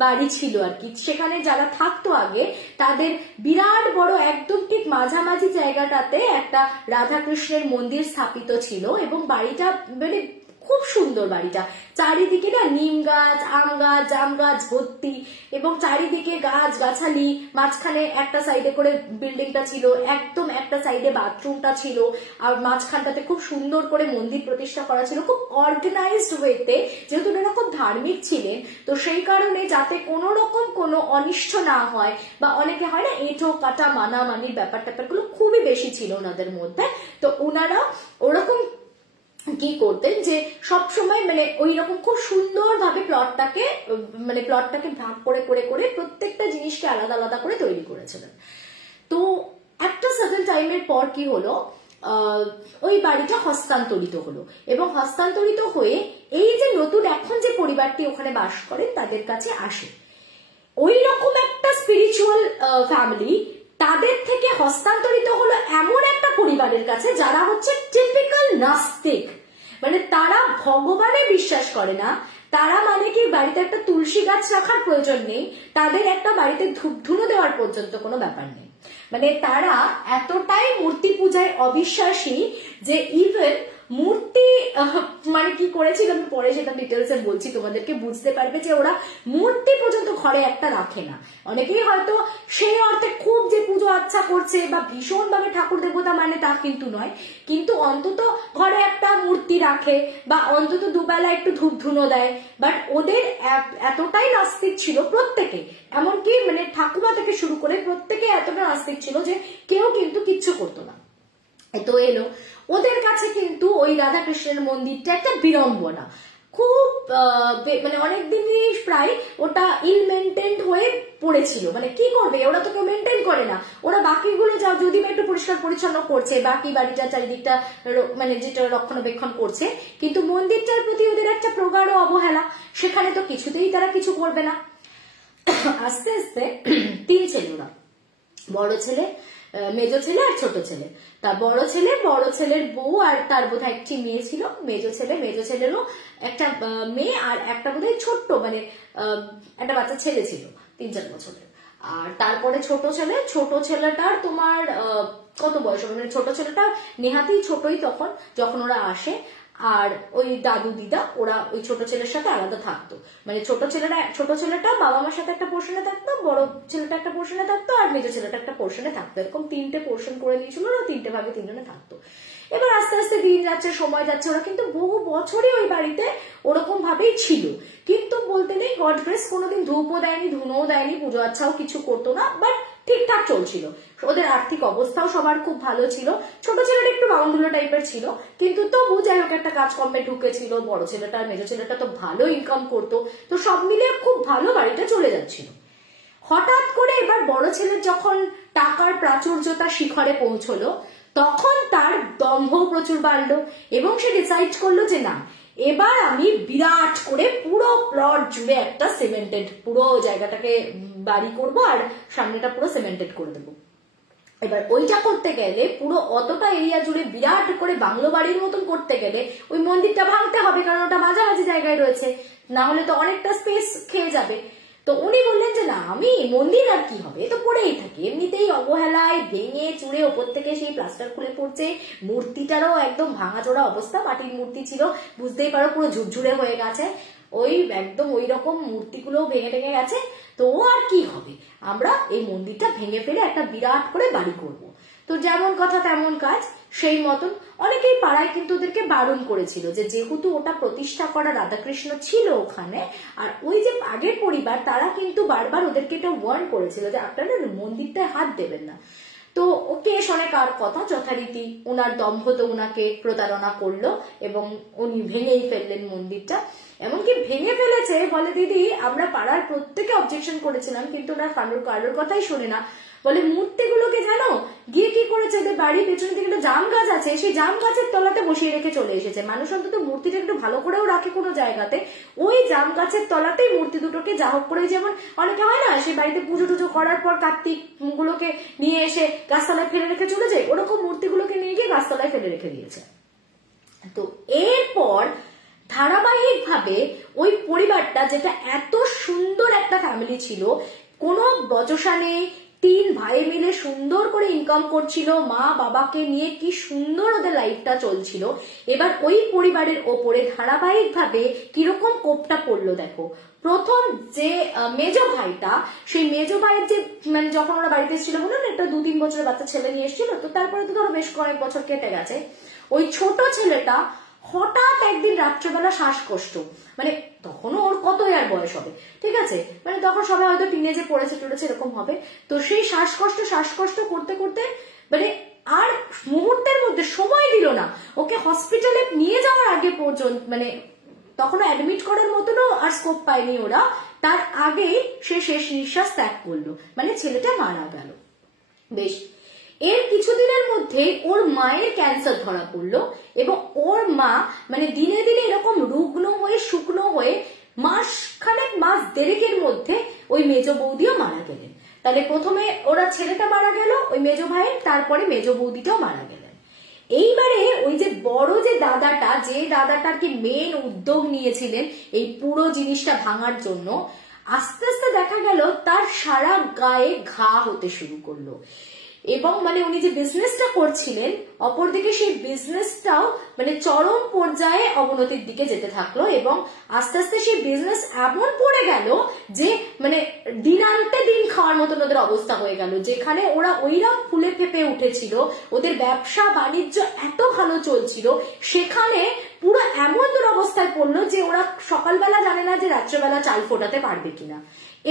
বাড়ি ছিল আর কি। সেখানে যারা থাকতো আগে তাদের বিরাট বড় একদম ঠিক মাঝামাঝি জায়গাটাতে একটা রাধাকৃষ্ণের মন্দির স্থাপিত ছিল এবং বাড়িটা মানে খুব সুন্দর। বাড়িটা চারিদিকে না নিম গাছ, আম গাছ, জাম গাছ ভর্তি এবং চারিদিকে গাছ গাছালি, মাঝখানে একটা সাইডে করে বিল্ডিংটা ছিল, একদম একটা সাইডে বাথরুমটা ছিল, আর মাঝখানটাতে খুব সুন্দর করে মন্দির প্রতিষ্ঠা করা ছিল, খুব অর্গানাইজড ওয়েতে। যেহেতু ওরা খুব ধার্মিক ছিলেন, তো সেই কারণে যাতে কোনো রকম কোনো অনিষ্ট না হয় বা অনেকে হয় না এঁটো কাটা মানামানির ব্যাপারগুলো খুবই বেশি ছিল ওনাদের মধ্যে। তো ওনারা ওরকম কি করতেন যে সব সময় মানে ওই রকম খুব সুন্দরভাবে প্লটটাকে ভাগ করে করে করে প্রত্যেকটা জিনিসকে আলাদা আলাদা করে তৈরি করেছিলেন। তো একটা সার্টেন টাইমের পর কি হলো, ওই বাড়িটা হস্তান্তরিত হলো এবং হস্তান্তরিত হয়ে এই যে নতুন এখন যে পরিবারটি ওখানে বাস করে তাদের কাছে আসে। ওই রকম একটা স্পিরিচুয়াল ফ্যামিলি তাদের থেকে হস্তান্তরিত হলো এমন একটা পরিবারের কাছে যারা হচ্ছে টিপিক্যাল নাস্তিক, মানে তারা ভগবানে বিশ্বাস করে না। তারা মানে কি বাড়িতে একটা তুলসী গাছ রাখার প্রয়োজন নেই, তাদের একটা বাড়িতে ধূপ ধুনো দেওয়ার পর্যন্ত কোনো ব্যাপার নেই। মানে তারা এতটাই মূর্তি পূজায় অবিশ্বাসী যে ইভেন মূর্তি মানে কি করেছিল আমি পরে সেটা ডিটেলসে বলছি, তোমাদেরকে বুঝতে পারবে যে ওরা মূর্তি পর্যন্ত ঘরে একটা রাখে না। অনেকেই হয়তো সেই অর্থে খুব যে পুজো আচ্ছা করছে বা ভীষণ ভাবে ঠাকুর দেবতা মানে তা কিন্তু নয়, কিন্তু অন্তত ঘরে একটা মূর্তি মূর্তি রাখে বা অন্তত দুবেলা একটু ধূপ ধুনো দেয়, বাট ওদের এতটাই নাস্তিক ছিল প্রত্যেকে, এমনকি মানে ঠাকুমা থেকে শুরু করে প্রত্যেকে এতটা নাস্তিক ছিল যে কেউ কিন্তু কিচ্ছু করতো না। তো এলো ওদের কাছে কিন্তু ওই রাধাকৃষ্ণের মন্দিরটা একটা বিড়ম্বনা, খুব মানে অনেকদিনই প্রায় ওটা ইল মেনটেন্ড হয়ে পড়েছিল। মানে কি করবে, ওরা তো কেউ মেনটেন করে না, ওরা বাকিগুলো যা যদি একটু পরিষ্কার পরিচ্ছন্ন করছে, বাকি বাড়িটা চারিদিকটা মানে যেটা রক্ষণাবেক্ষণ করছে, কিন্তু মন্দিরটার প্রতি ওদের একটা প্রগাঢ় অবহেলা, সেখানে তো কিছুতেই তারা কিছু করবে না। আস্তে আস্তে 3 ছেলে ওরা, বড় ছেলে, মেজ ছেলে আর ছোট ছেলে। তা বড় ছেলের বউ আর তার বোধহয় একটি মেয়ে ছিল, মেজ ছেলেরও একটা মেয়ে আর একটা বোধহয় ছোট্ট মানে একটা বাচ্চা ছেলে ছিল 3-4 বছরের। আর তারপরে ছোট ছেলেটার তোমার কত বয়স হবে, মানে ছোট ছেলেটা নেহাতি ছোটই তখন যখন ওরা আসে। আর ওই দাদু দিদা ওরা ওই ছোট ছেলের সাথে আলাদা থাকতো, মানে ছোট ছেলেটা বাবা মার সাথে একটা পোর্শনে থাকতো, বড় ছেলেটা একটা পোর্শনে থাকতো, আর মেজো ছেলেটা একটা পোর্শনে থাকতো, এরকম 3টে পোর্শন করে দিয়েছিল, ওরা 3টে ভাগে 3 জনে থাকতো। এবার আস্তে আস্তে দিন যাচ্ছে, সময় যাচ্ছে, ওরা কিন্তু বহু বছরই ওই বাড়িতে ওরকম ভাবেই ছিল, কিন্তু বলতে নেই গড গ্রেস কোনোদিন ধূপও দেয়নি, ধুনোও দেয়নি, পুজো আচ্ছাও কিছু করতো না, বাট ঠিকঠাক চলছিল। ওদের আর্থিক অবস্থাও সবার খুব ভালো ছিল, ছোট ছেলেটা একটু বাউন্ডুলো টাইপের ছিল, কিন্তু তবু যাই হোক একটা কাজকর্মে ঢুকেছিল। বড় ছেলেটা আর মেজো ছেলেটা তো ভালো ইনকাম করতো, তো সব মিলিয়ে খুব ভালো বাড়িটা চলে যাচ্ছিল। হঠাৎ করে এবার বড় ছেলের যখন টাকার প্রাচুর্যতা শিখরে পৌঁছলো, তখন তার দম্ভ প্রচুর বাড়লো এবং সে ডিসাইড করলো যে না, এবার আমি বিরাট করে পুরো প্লট জুড়ে একটা সিমেন্টেড পুরো জায়গাটাকে বাড়ি করব আর সামনেটা পুরো সিমেন্টেড করে দেবো। এবার ওইটা করতে গেলে পুরো অতটা এরিয়া জুড়ে বিরাট করে বাংলো বাড়ির মতন করতে গেলে ওই মন্দিরটা ভাঙতে হবে, কারণ ওটা মাঝামাঝি জায়গায় রয়েছে, না হলে তো অনেকটা স্পেস খেয়ে যাবে। তো উনি বললেন যে না, আমি মন্দির আর কি হবে, তো পড়েই থাকে, এমনিতেই অবহেলায় ভেঙে চুড়ে ওপর থেকে সেই প্লাস্টার খুলে পড়ছে, মূর্তিটারও একদম ভাঙাচোরা অবস্থা, মাটির মূর্তি ছিল, বুঝতেই পারো পুরো ঝুরঝুরে হয়ে গেছে, ওই একদম ওই রকম মূর্তিগুলো ভেঙে ভেঙে গেছে। তো আর কি হবে, আমরা এই মন্দিরটা ভেঙে ফেলে একটা বিরাট করে বাড়ি করব। তো যেমন কথা তেমন কাজ, সেই মতন অনেকেই পাড়ায় কিন্তু ওদেরকে বারণ করেছিল যে যেহেতু ওটা প্রতিষ্ঠা করা রাধাকৃষ্ণ ছিল ওখানে, আর ওই যে আগের পরিবার তারা কিন্তু বারবার ওদেরকে এটা ওয়ার্ন করেছিল যে আপনারা মন্দিরটায় হাত দেবেন না। তো ওকে শোনে কার কথা, যথারীতি ওনার দম্ভ তো ওনাকে প্রতারণা করলো এবং উনি ভেঙেই ফেললেন মন্দিরটা। এমনকি ভেঙে ফেলেছে, বলে দিদি আমরা পাড়ার প্রত্যেকে অবজেকশন করেছিলাম, কিন্তু ওনার কারোর কথাই শোনে না। বলে মূর্তিগুলোকে জানো গিয়ে কি করেছে, এদের বাড়ির পেছনে দিকে একটা জাম গাছ আছে, সেই জাম গাছের তলাতে বসিয়ে রেখে চলে এসেছে। মানুষ অন্তত মূর্তিটা একটু ভালো করেও রাখে কোনো জায়গাতে, ওই জাম গাছের তলাতেই মূর্তি দুটোকে যা হোক করে, যেমন অনেকে হয় না সেই বাড়িতে পুজো টুজো করার পর কার্তিক গুলোকে নিয়ে এসে গাছতলায় ফেলে রেখে চলে যায়, ওরকম মূর্তিগুলোকে নিয়ে গিয়ে গাছতলায় ফেলে রেখে দিয়েছে। তো এরপর ধারাবাহিক ভাবে ওই পরিবারটা, যেটা এত সুন্দর একটা ফ্যামিলি ছিল, কোনো বচসা নেই, 3 ভাই মিলে সুন্দর করে ইনকাম করছিল, মা বাবাকে নিয়ে কি সুন্দর ওদের লাইফটা চলছিল, এবার ওই পরিবারের ওপরে ধারাবাহিক ভাবে কিরকম কোপটা পড়লো দেখো। প্রথম যে মেজো ভাইটা, সেই মেজো ভাইয়ের যে মানে যখন ওরা বাড়িতে এসেছিল বলুন একটা 2-3 বছরের বাচ্চা ছেলে নিয়ে এসেছিল, তো তারপরে তো ধরো বেশ কয়েক বছর কেটে গেছে, ওই ছোট ছেলেটা হঠাৎ একদিন রাত্রেবেলা শ্বাসকষ্ট, মানে তখনও ওর কত আর বয়স হবে, ঠিক আছে, মানে তখন সবাই হয়তো টিনেজে পড়েছে টড়েছে এরকম হবে। তো সেই শ্বাসকষ্ট করতে করতে মানে আর মুহূর্তের মধ্যে সময় দিল না, ওকে হসপিটালে নিয়ে যাওয়ার আগে পর্যন্ত, মানে তখনও অ্যাডমিট করার মতনও আর স্কোপ পায়নি ওরা, তার আগেই সে শেষ নিঃশ্বাস ত্যাগ করলো, মানে ছেলেটা মারা গেল। বেশ, এর কিছুদিনের মধ্যে ওর মায়ের ক্যান্সার ধরা পড়লো এবং ওর মা মানে দিনে দিনে এরকম রুগ্ন হয়ে শুকনো হয়ে মাস 1.5 মধ্যে ওই মেজো বৌদিও মারা গেলেন। তাহলে প্রথমে ওরা ছেলেটা মারা গেল ওই মেজো ভাইয়ের, তারপরে মেজো বৌদিটাও মারা গেলেন। এইবারে ওই যে বড় যে দাদাটার কি মেন উদ্যোগ নিয়েছিলেন এই পুরো জিনিসটা ভাঙার জন্য, আস্তে আস্তে দেখা গেল তার সারা গায়ে ঘা হতে শুরু করলো এবং মানে উনি যে বিজনেসটা করছিলেন অপরদিকে সেই বিজনেসটাও মানে চরম পর্যায়ে অবনতির দিকে যেতে থাকলো এবং আস্তে আস্তে সেই বিজনেস এমন পড়ে গেল যে মানে দিন আনতে দিন খাওয়ার মতন ওদের অবস্থা হয়ে গেল, যেখানে ওরা ওইরকম ফুলে ফেপে উঠেছিল, ওদের ব্যবসা বাণিজ্য এত ভালো চলছিল, সেখানে ওরা সকালবেলা জানে না যে রাত্রেবেলা চাল ফোটাতে পারবে কিনা,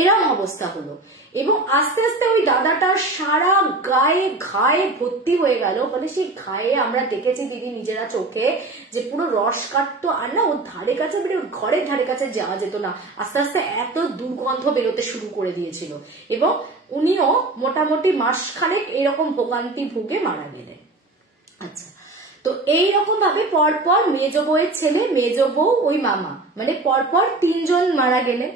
এরম অবস্থা হলো। এবং আস্তে আস্তে ওই দাদাটার সারা গায়ে ঘায়ে ভর্তি হয়ে গেল, মানে সেই ঘায়ে আমরা দেখেছি দিদি নিজেরা চোখে যে পুরো রস কাটতো, আর না ওর ধারে কাছে মানে ওর ঘরের ধারে কাছে যাওয়া যেত না, আস্তে আস্তে এত দুর্গন্ধ বেরোতে শুরু করে দিয়েছিল। এবং উনিও মোটামুটি মাসখানেক এরকম ভোগান্তি ভুগে মারা গেলেন। আচ্ছা, তো এইরকম ভাবে পরপর মেজ বউয়ের ছেলে, মেজ বউ, ওই মামা, মানে পরপর 3 জন মারা গেলেন।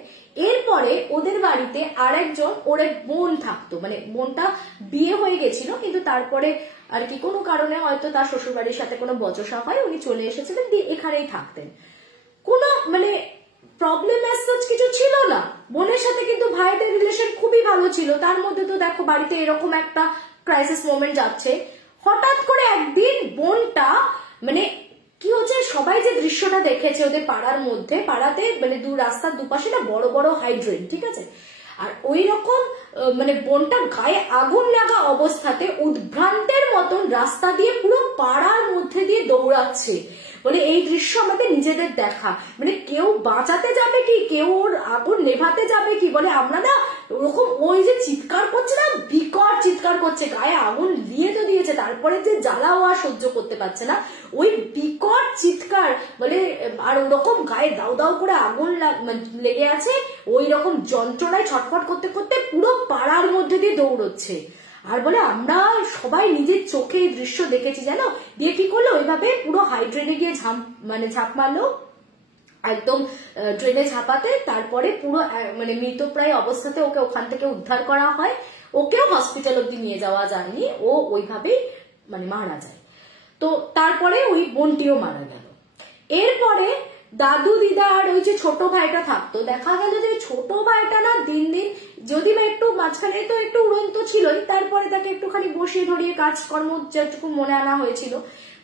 এরপরে ওদের বাড়িতে আর একজন ওর এক বোন থাকতো, মানে বোনটা বিয়ে হয়ে গেছিল কিন্তু তারপরে আর কি কোনো কারণে হয়তো তার শ্বশুর বাড়ির সাথে কোনো বচসা হয়, উনি চলে এসেছিলেন, দিয়ে এখানেই থাকতেন। কোনো মানে প্রবলেম কিছু ছিল না বোনের সাথে, কিন্তু ভাইদের রিলেশন খুবই ভালো ছিল। তার মধ্যে তো দেখো বাড়িতে এরকম একটা ক্রাইসিস মোমেন্ট যাচ্ছে, হঠাৎ করে একদিন বোনটা মানে কি হচ্ছে, সবাই যে দৃশ্যটা দেখেছে ওদের পাড়ার মধ্যে, পাড়াতে মানে রাস্তার দুপাশে না বড় বড় হাইড্রেন, ঠিক আছে, আর ওই রকম মানে বোনটার গায়ে আগুন লাগা অবস্থাতে উদ্ভ্রান্তের মতন রাস্তা দিয়ে পুরো পাড়ার মধ্যে দিয়ে দৌড়াচ্ছে। বলে এই দৃশ্য আমাদের নিজেদের দেখা, মানে কেউ বাঁচাতে যাবে কি, কেউ ওর আগুন নেভাতে যাবে কি, বলে আমরা না ওরকম ওই যে চিৎকার করছে না, বিকট চিৎকার করছে, গায়ে আগুন দিয়ে তো দিয়েছে, তারপরে যে জ্বালা ও আর সহ্য করতে পারছে না, ওই বিকট চিৎকার বলে, আর ওরকম গায়ে দাউ দাউ করে আগুন লেগে আছে, ওই রকম যন্ত্রণায় ছটফট করতে করতে পুরো পাড়ার মধ্যে দিয়ে দৌড়চ্ছে। আর বলে আমরা সবাই নিজের চোখে এই দৃশ্য দেখেছি জানো। দিয়ে কি করলো, ওইভাবে পুরো হাইড্রেনে গিয়ে ঝাঁপ মারলো একদম ট্রেনে ঝাঁপাতে, তারপরে পুরো মানে মৃতপ্রায় অবস্থাতে ওকে ওখান থেকে উদ্ধার করা হয়, ওকেও হসপিটাল অব্দি নিয়ে যাওয়া যায়নি, ও ওইভাবেই মানে মারা যায়। তো তারপরে ওই বোনটিও মারা গেল। এরপরে দাদু দিদা আর ওই যে ছোট ভাইটা থাকতো, দেখা গেল যে ছোট ভাইটা না দিন দিন, যদি বা একটু মাঝখানে তো একটু উড়ন্ত ছিলই, তারপরে তাকে একটুখানি বসিয়ে ধরিয়ে কাজকর্ম যেটুকু মনে আনা হয়েছিল,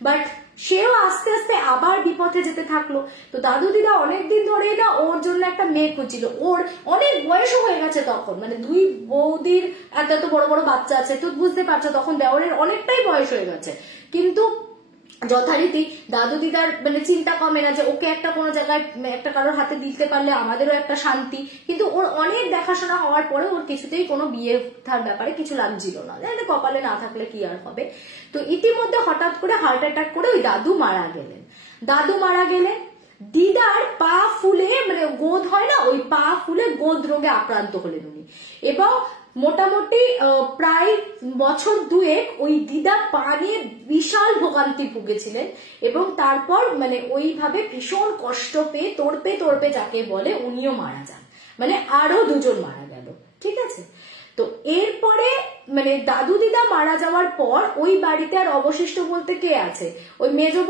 বাট সেও আস্তে আস্তে আবার বিপথে যেতে থাকলো। তো দাদু দিদা অনেকদিন ধরে না ওর জন্য একটা মেয়ে খুঁজছিল, ওর অনেক বয়সও হয়ে গেছে তখন, মানে 2 বৌদির এত এত বড় বড় বাচ্চা আছে, তো বুঝতে পারছো তখন দেওরের অনেকটাই বয়স হয়ে গেছে, কিন্তু যথারীতি দাদু দিদার মানে চিন্তা কমে না যে ওকে একটা কোনো জায়গায় একটা কারোর হাতে দিতে পারলে আমাদেরও একটা শান্তি, কিন্তু ওর অনেক দেখাশোনা হওয়ার পরে ওর কিছুতেই কোনো বিয়ে থার ব্যাপারে কিছু লাগছিল না, কপালে না থাকলে কি আর হবে। তো ইতিমধ্যে হঠাৎ করে হার্ট অ্যাটাক করে ওই দাদু মারা গেলেন। দিদার পা ফুলে মানে গোদ হয় না, ওই পা ফুলে গোদ রোগে আক্রান্ত হলেন উনি, এবং মোটামুটি প্রায় বছর 2 ওই দিদা পা নিয়ে বিশাল ভোগান্তি ভুগেছিলেন, এবং তারপর মানে ওইভাবে ভীষণ কষ্ট পেয়ে তোড়পে যাকে বলে উনিও মারা যান, মানে আরো 2 জন মারা গেল, ঠিক আছে। তো এরপরে মানে দাদু দিদা মারা যাওয়ার পর ওই বাড়িতে আর অবশিষ্ট বলতে কে আছে, ওই মেজো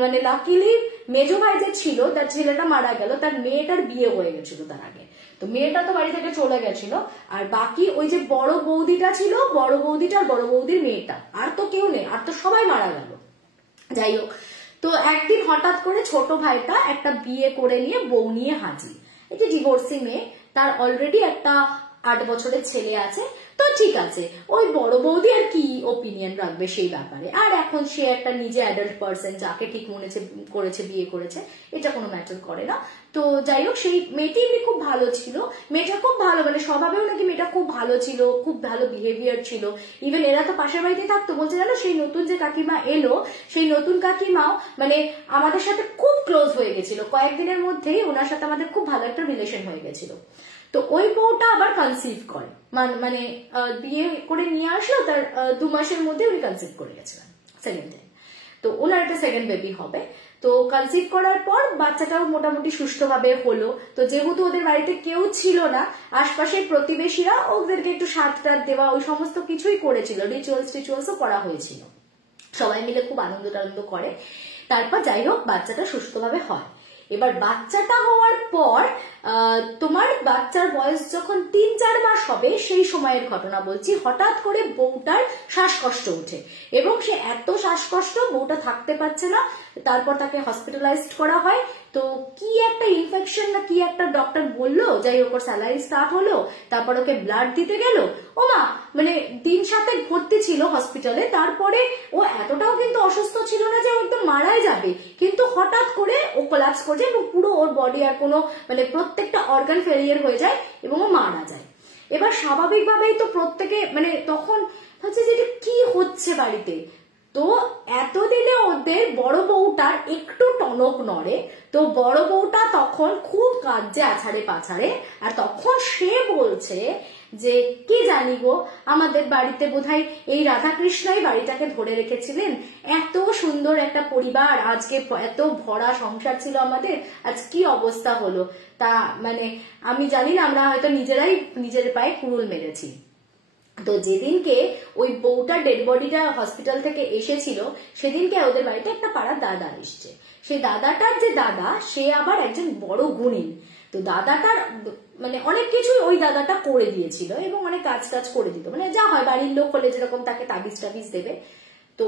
মানে লাকিলি মেজো ভাই যে ছিল তার ছেলেটা মারা গেল, তার মেয়েটার বিয়ে হয়ে গেছিল তার আগে, তো মেয়েটা তো বাড়ি থেকে চলে গেছিল, আর বাকি ওই যে বড় বৌদিটা ছিল, বড় বৌদিটা আর বড় বৌদির মেয়েটা, আর তো কেউ নেই, আর তো সবাই মারা গেল। যাই হোক, তো একদিন হঠাৎ করে ছোট ভাইটা একটা বিয়ে করে নিয়ে বউ নিয়ে হাজির, এটা ডিভোর্সি মেয়ে, তার অলরেডি একটা 8 বছরের ছেলে আছে, তো ঠিক আছে, ওই বড় বৌদি আর কি ওপিনিয়ন রাখবে সেই ব্যাপারে, আর এখন সে একটা নিজে অ্যাডাল্ট পার্সন, যাকে ঠিক মনে করেছে বিয়ে করেছে, এটা কোনো ম্যাটার করে না। তো যাই হোক, সেই মেয়েটি খুব ভালো ছিল, মেয়েটা খুব ভালো, মানে স্বভাবেও নাকি মেয়েটা খুব ভালো ছিল, খুব ভালো বিহেভিয়ার ছিল, ইভেন এরা তো পাশের বাড়িতে থাকতো, বলছে জানো সেই নতুন যে কাকিমা এলো, সেই নতুন কাকিমাও মানে আমাদের সাথে খুব ক্লোজ হয়ে গেছিল, কয়েকদিনের মধ্যেই ওনার সাথে আমাদের খুব ভালো একটা রিলেশন হয়ে গেছিল। তো ওই বউটা আবার কনসিভ করে, মানে বিয়ে করে নিয়ে আসলো, তার 2 মাসের মধ্যে উনি কনসিভ করে গেছিলেন সেকেন্ড টাইম, তো ওনার একটা সেকেন্ড বেবি হবে। তো কনসিভ করার পর বাচ্চাটাও মোটামুটি সুষ্ঠুভাবে হলো। তো যেহেতু ওদের বাড়িতে কেউ ছিল না, আশপাশের প্রতিবেশীরা ওদেরকে একটু সাত টাত দেওয়া ওই সমস্ত কিছুই করেছিল, রিচুয়ালসও করা হয়েছিল, সবাই মিলে খুব আনন্দ টানন্দ করে। তারপর যাই হোক বাচ্চাটা সুস্থভাবে হয়। এবার বাচ্চাটা হওয়ার পর তোমার বাচ্চার বয়স যখন 3-4 মাস হবে, সেই সময়ের ঘটনা বলছি, হঠাৎ করে বউটার শ্বাসকষ্ট ওঠে, এবং সে এত শ্বাসকষ্ট বউটা থাকতে পারছে না, তারপর তাকে হসপিটালাইজড করা হয়। তো কি একটা ইনফেকশন না কি একটা ডক্টর বললো, যাই হোক ওর স্যালাইন স্টার্ট হলো, তারপর ওকে ব্লাড দিতে গেল, ও মা মানে 3-7 ভর্তি ছিল হসপিটালে। তারপরে ও এতটাও কিন্তু অসুস্থ ছিল না যে ও একদম মারাই যাবে, কিন্তু হঠাৎ করে ও কোলাপস করে যায় এবং পুরো ওর বডি আর কোনো মানে প্রত্যেকটা অর্গান ফেলিয়ার হয়ে যায় এবং ও মারা যায়। এবার স্বাভাবিকভাবেই তো প্রত্যেকে মানে তখন হচ্ছে যে কি হচ্ছে বাড়িতে। তো এতদিনে ওদের বড় বউটার একটু টনক নড়ে, তো বড় বউটা তখন খুব কাঁদছে আছাড়ে পাছাড়ে, আর তখন সে বলছে যে কি জানি গো, আমাদের বাড়িতে বোধহয় এই রাধাকৃষ্ণই বাড়িটাকে ধরে রেখেছিলেন, এত সুন্দর একটা পরিবার, আজকে এত ভরা সংসার ছিল আমাদের, আজ কি অবস্থা হলো। তা মানে আমি জানি না, আমরা হয়তো নিজেরাই নিজের পায়ে কুড়ুল মেরেছি। তো যেদিনকে ওই বউটা ডেড বডিটা হসপিটাল থেকে এসেছিল সেদিনকে ওদের বাড়িতে একটা পাড়ার দাদা এসছে। সেই দাদাটার যে দাদা সে আবার একজন বড় গুণী। তো দাদাটার মানে অনেক কিছুই ওই দাদাটা করে দিয়েছিল এবং অনেক কাজ টাজ করে দিত, মানে যা হয় বাড়ির লোক হলে যেরকম তাকে তাবিজ টাবিজ দেবে। তো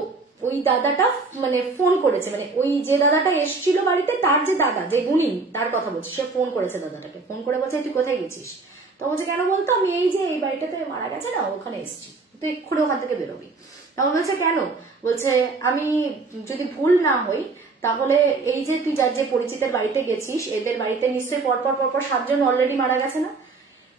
ওই দাদাটা মানে ফোন করেছে, মানে ওই যে দাদাটা এসছিল বাড়িতে তার যে দাদা যে গুণী তার কথা বলছে, সে ফোন করেছে দাদাটাকে, ফোন করে বলছে তুই কোথায় গেছিস। তো বলছে কেন বলতো, আমি এই যে এই বাড়িটাতে মারা গেছে না ওখানে এসেছি, তুই এক্ষুনি ওখান থেকে বেরোবি। তখন বলছে কেন, বলছে আমি যদি ভুল না হই তাহলে এই যে তুই যার যে পরিচিতের বাড়িতে গেছিস এদের বাড়িতে নিশ্চয়ই পরপর পরপর 7 জন অলরেডি মারা গেছে না।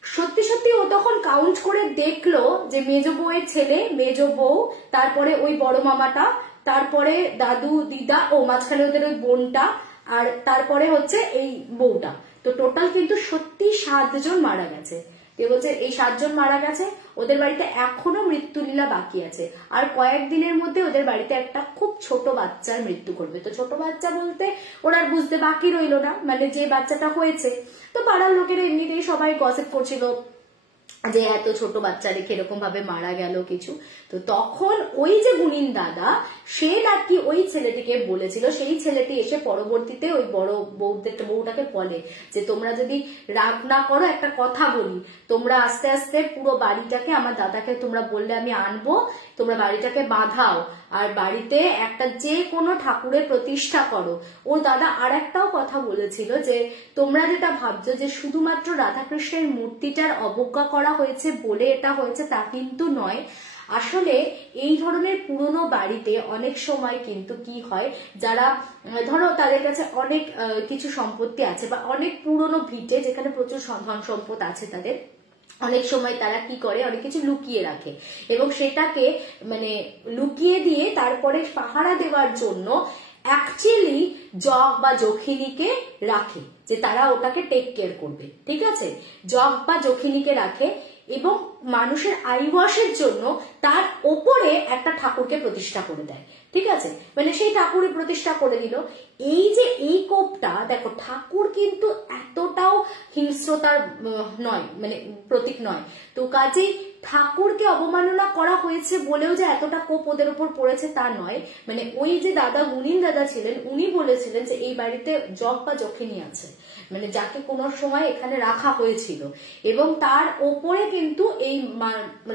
সত্যি সত্যি ও তখন কাউন্ট করে দেখলো যে মেজ বউয়ের ছেলে, মেজ বউ, তারপরে ওই বড় মামাটা, তারপরে দাদু দিদা, ও মাঝখানে ওদের ওই বোনটা, আর তারপরে হচ্ছে এই বউটা। তো টোটাল কিন্তু সত্যি 7 জন মারা গেছে। কেউ বলছে এই 7 জন মারা গেছে, ওদের বাড়িতে এখনো মৃত্যুলীলা বাকি আছে, আর কয়েকদিনের মধ্যে ওদের বাড়িতে একটা খুব ছোট বাচ্চার মৃত্যু ঘটবে। তো ছোট বাচ্চা বলতে ওরা বুঝতে বাকি রইল না, মানে যে বাচ্চাটা হয়েছে। তো পাড়ার লোকেরা এমনিতেই সবাই গসিপ করছিল যে এত ছোট বাচ্চা রেখে এরকম ভাবে মারা গেল কিছু। তো তখন ওই যে গুণিন দাদা সে নাকি ওই ছেলেটিকে বলেছিল, সেই ছেলেটি এসে পরবর্তীতে ওই বড় বউটাকে বলে যে তোমরা যদি রাগ না করো একটা কথা বলি, তোমরা আস্তে আস্তে পুরো বাড়িটাকে আমার দাদাকে তোমরা বললে আমি আনবো, তোমরা বাড়িটাকে বাঁধাও আর বাড়িতে একটা যে কোনো ঠাকুরের প্রতিষ্ঠা করো। ওর দাদা আর একটাও কথা বলেছিল যে তোমরা যেটা ভাবছো যে শুধুমাত্র রাধাকৃষ্ণের মূর্তিটার অবজ্ঞা করা হয়েছে বলে এটা হয়েছে তা কিন্তু নয়। আসলে এই ধরনের পুরনো বাড়িতে অনেক সময় কিন্তু কি হয়, যারা ধরো তাদের কাছে অনেক কিছু সম্পত্তি আছে বা অনেক পুরনো ভিটে যেখানে প্রচুর ধন সম্পদ আছে, তাদের অনেক সময় তারা কি করে অনেক কিছু লুকিয়ে রাখে এবং সেটাকে মানে লুকিয়ে দিয়ে তারপরে পাহারা দেওয়ার জন্য অ্যাকচুয়ালি জগ বা যখিনীকে রাখে যে তারা ওটাকে টেক কেয়ার করবে, ঠিক আছে। জগ বা যখিনীকে রাখে এবং মানুষের আইওয়াসের জন্য তার ওপরে একটা ঠাকুরকে প্রতিষ্ঠা করে দেয়, ঠিক আছে। মানে সেই ঠাকুরের প্রতিষ্ঠা করে দিল। এই যে এই কোপটা দেখো, ঠাকুর কিন্তু এতটাও হিংস্রতার নয়, মানে প্রতীক নয়। তো কাজেই ঠাকুরকে অবমাননা করা হয়েছে বলেও যে এতটা কোপ ওদের উপর পড়েছে তা নয়। মানে ওই যে দাদা গুণিন দাদা ছিলেন উনি বলেছিলেন যে এই বাড়িতে জগ বা যখিনী আছে, মানে যাকে কোনো সময় এখানে রাখা হয়েছিল এবং তার ওপরে কিন্তু এই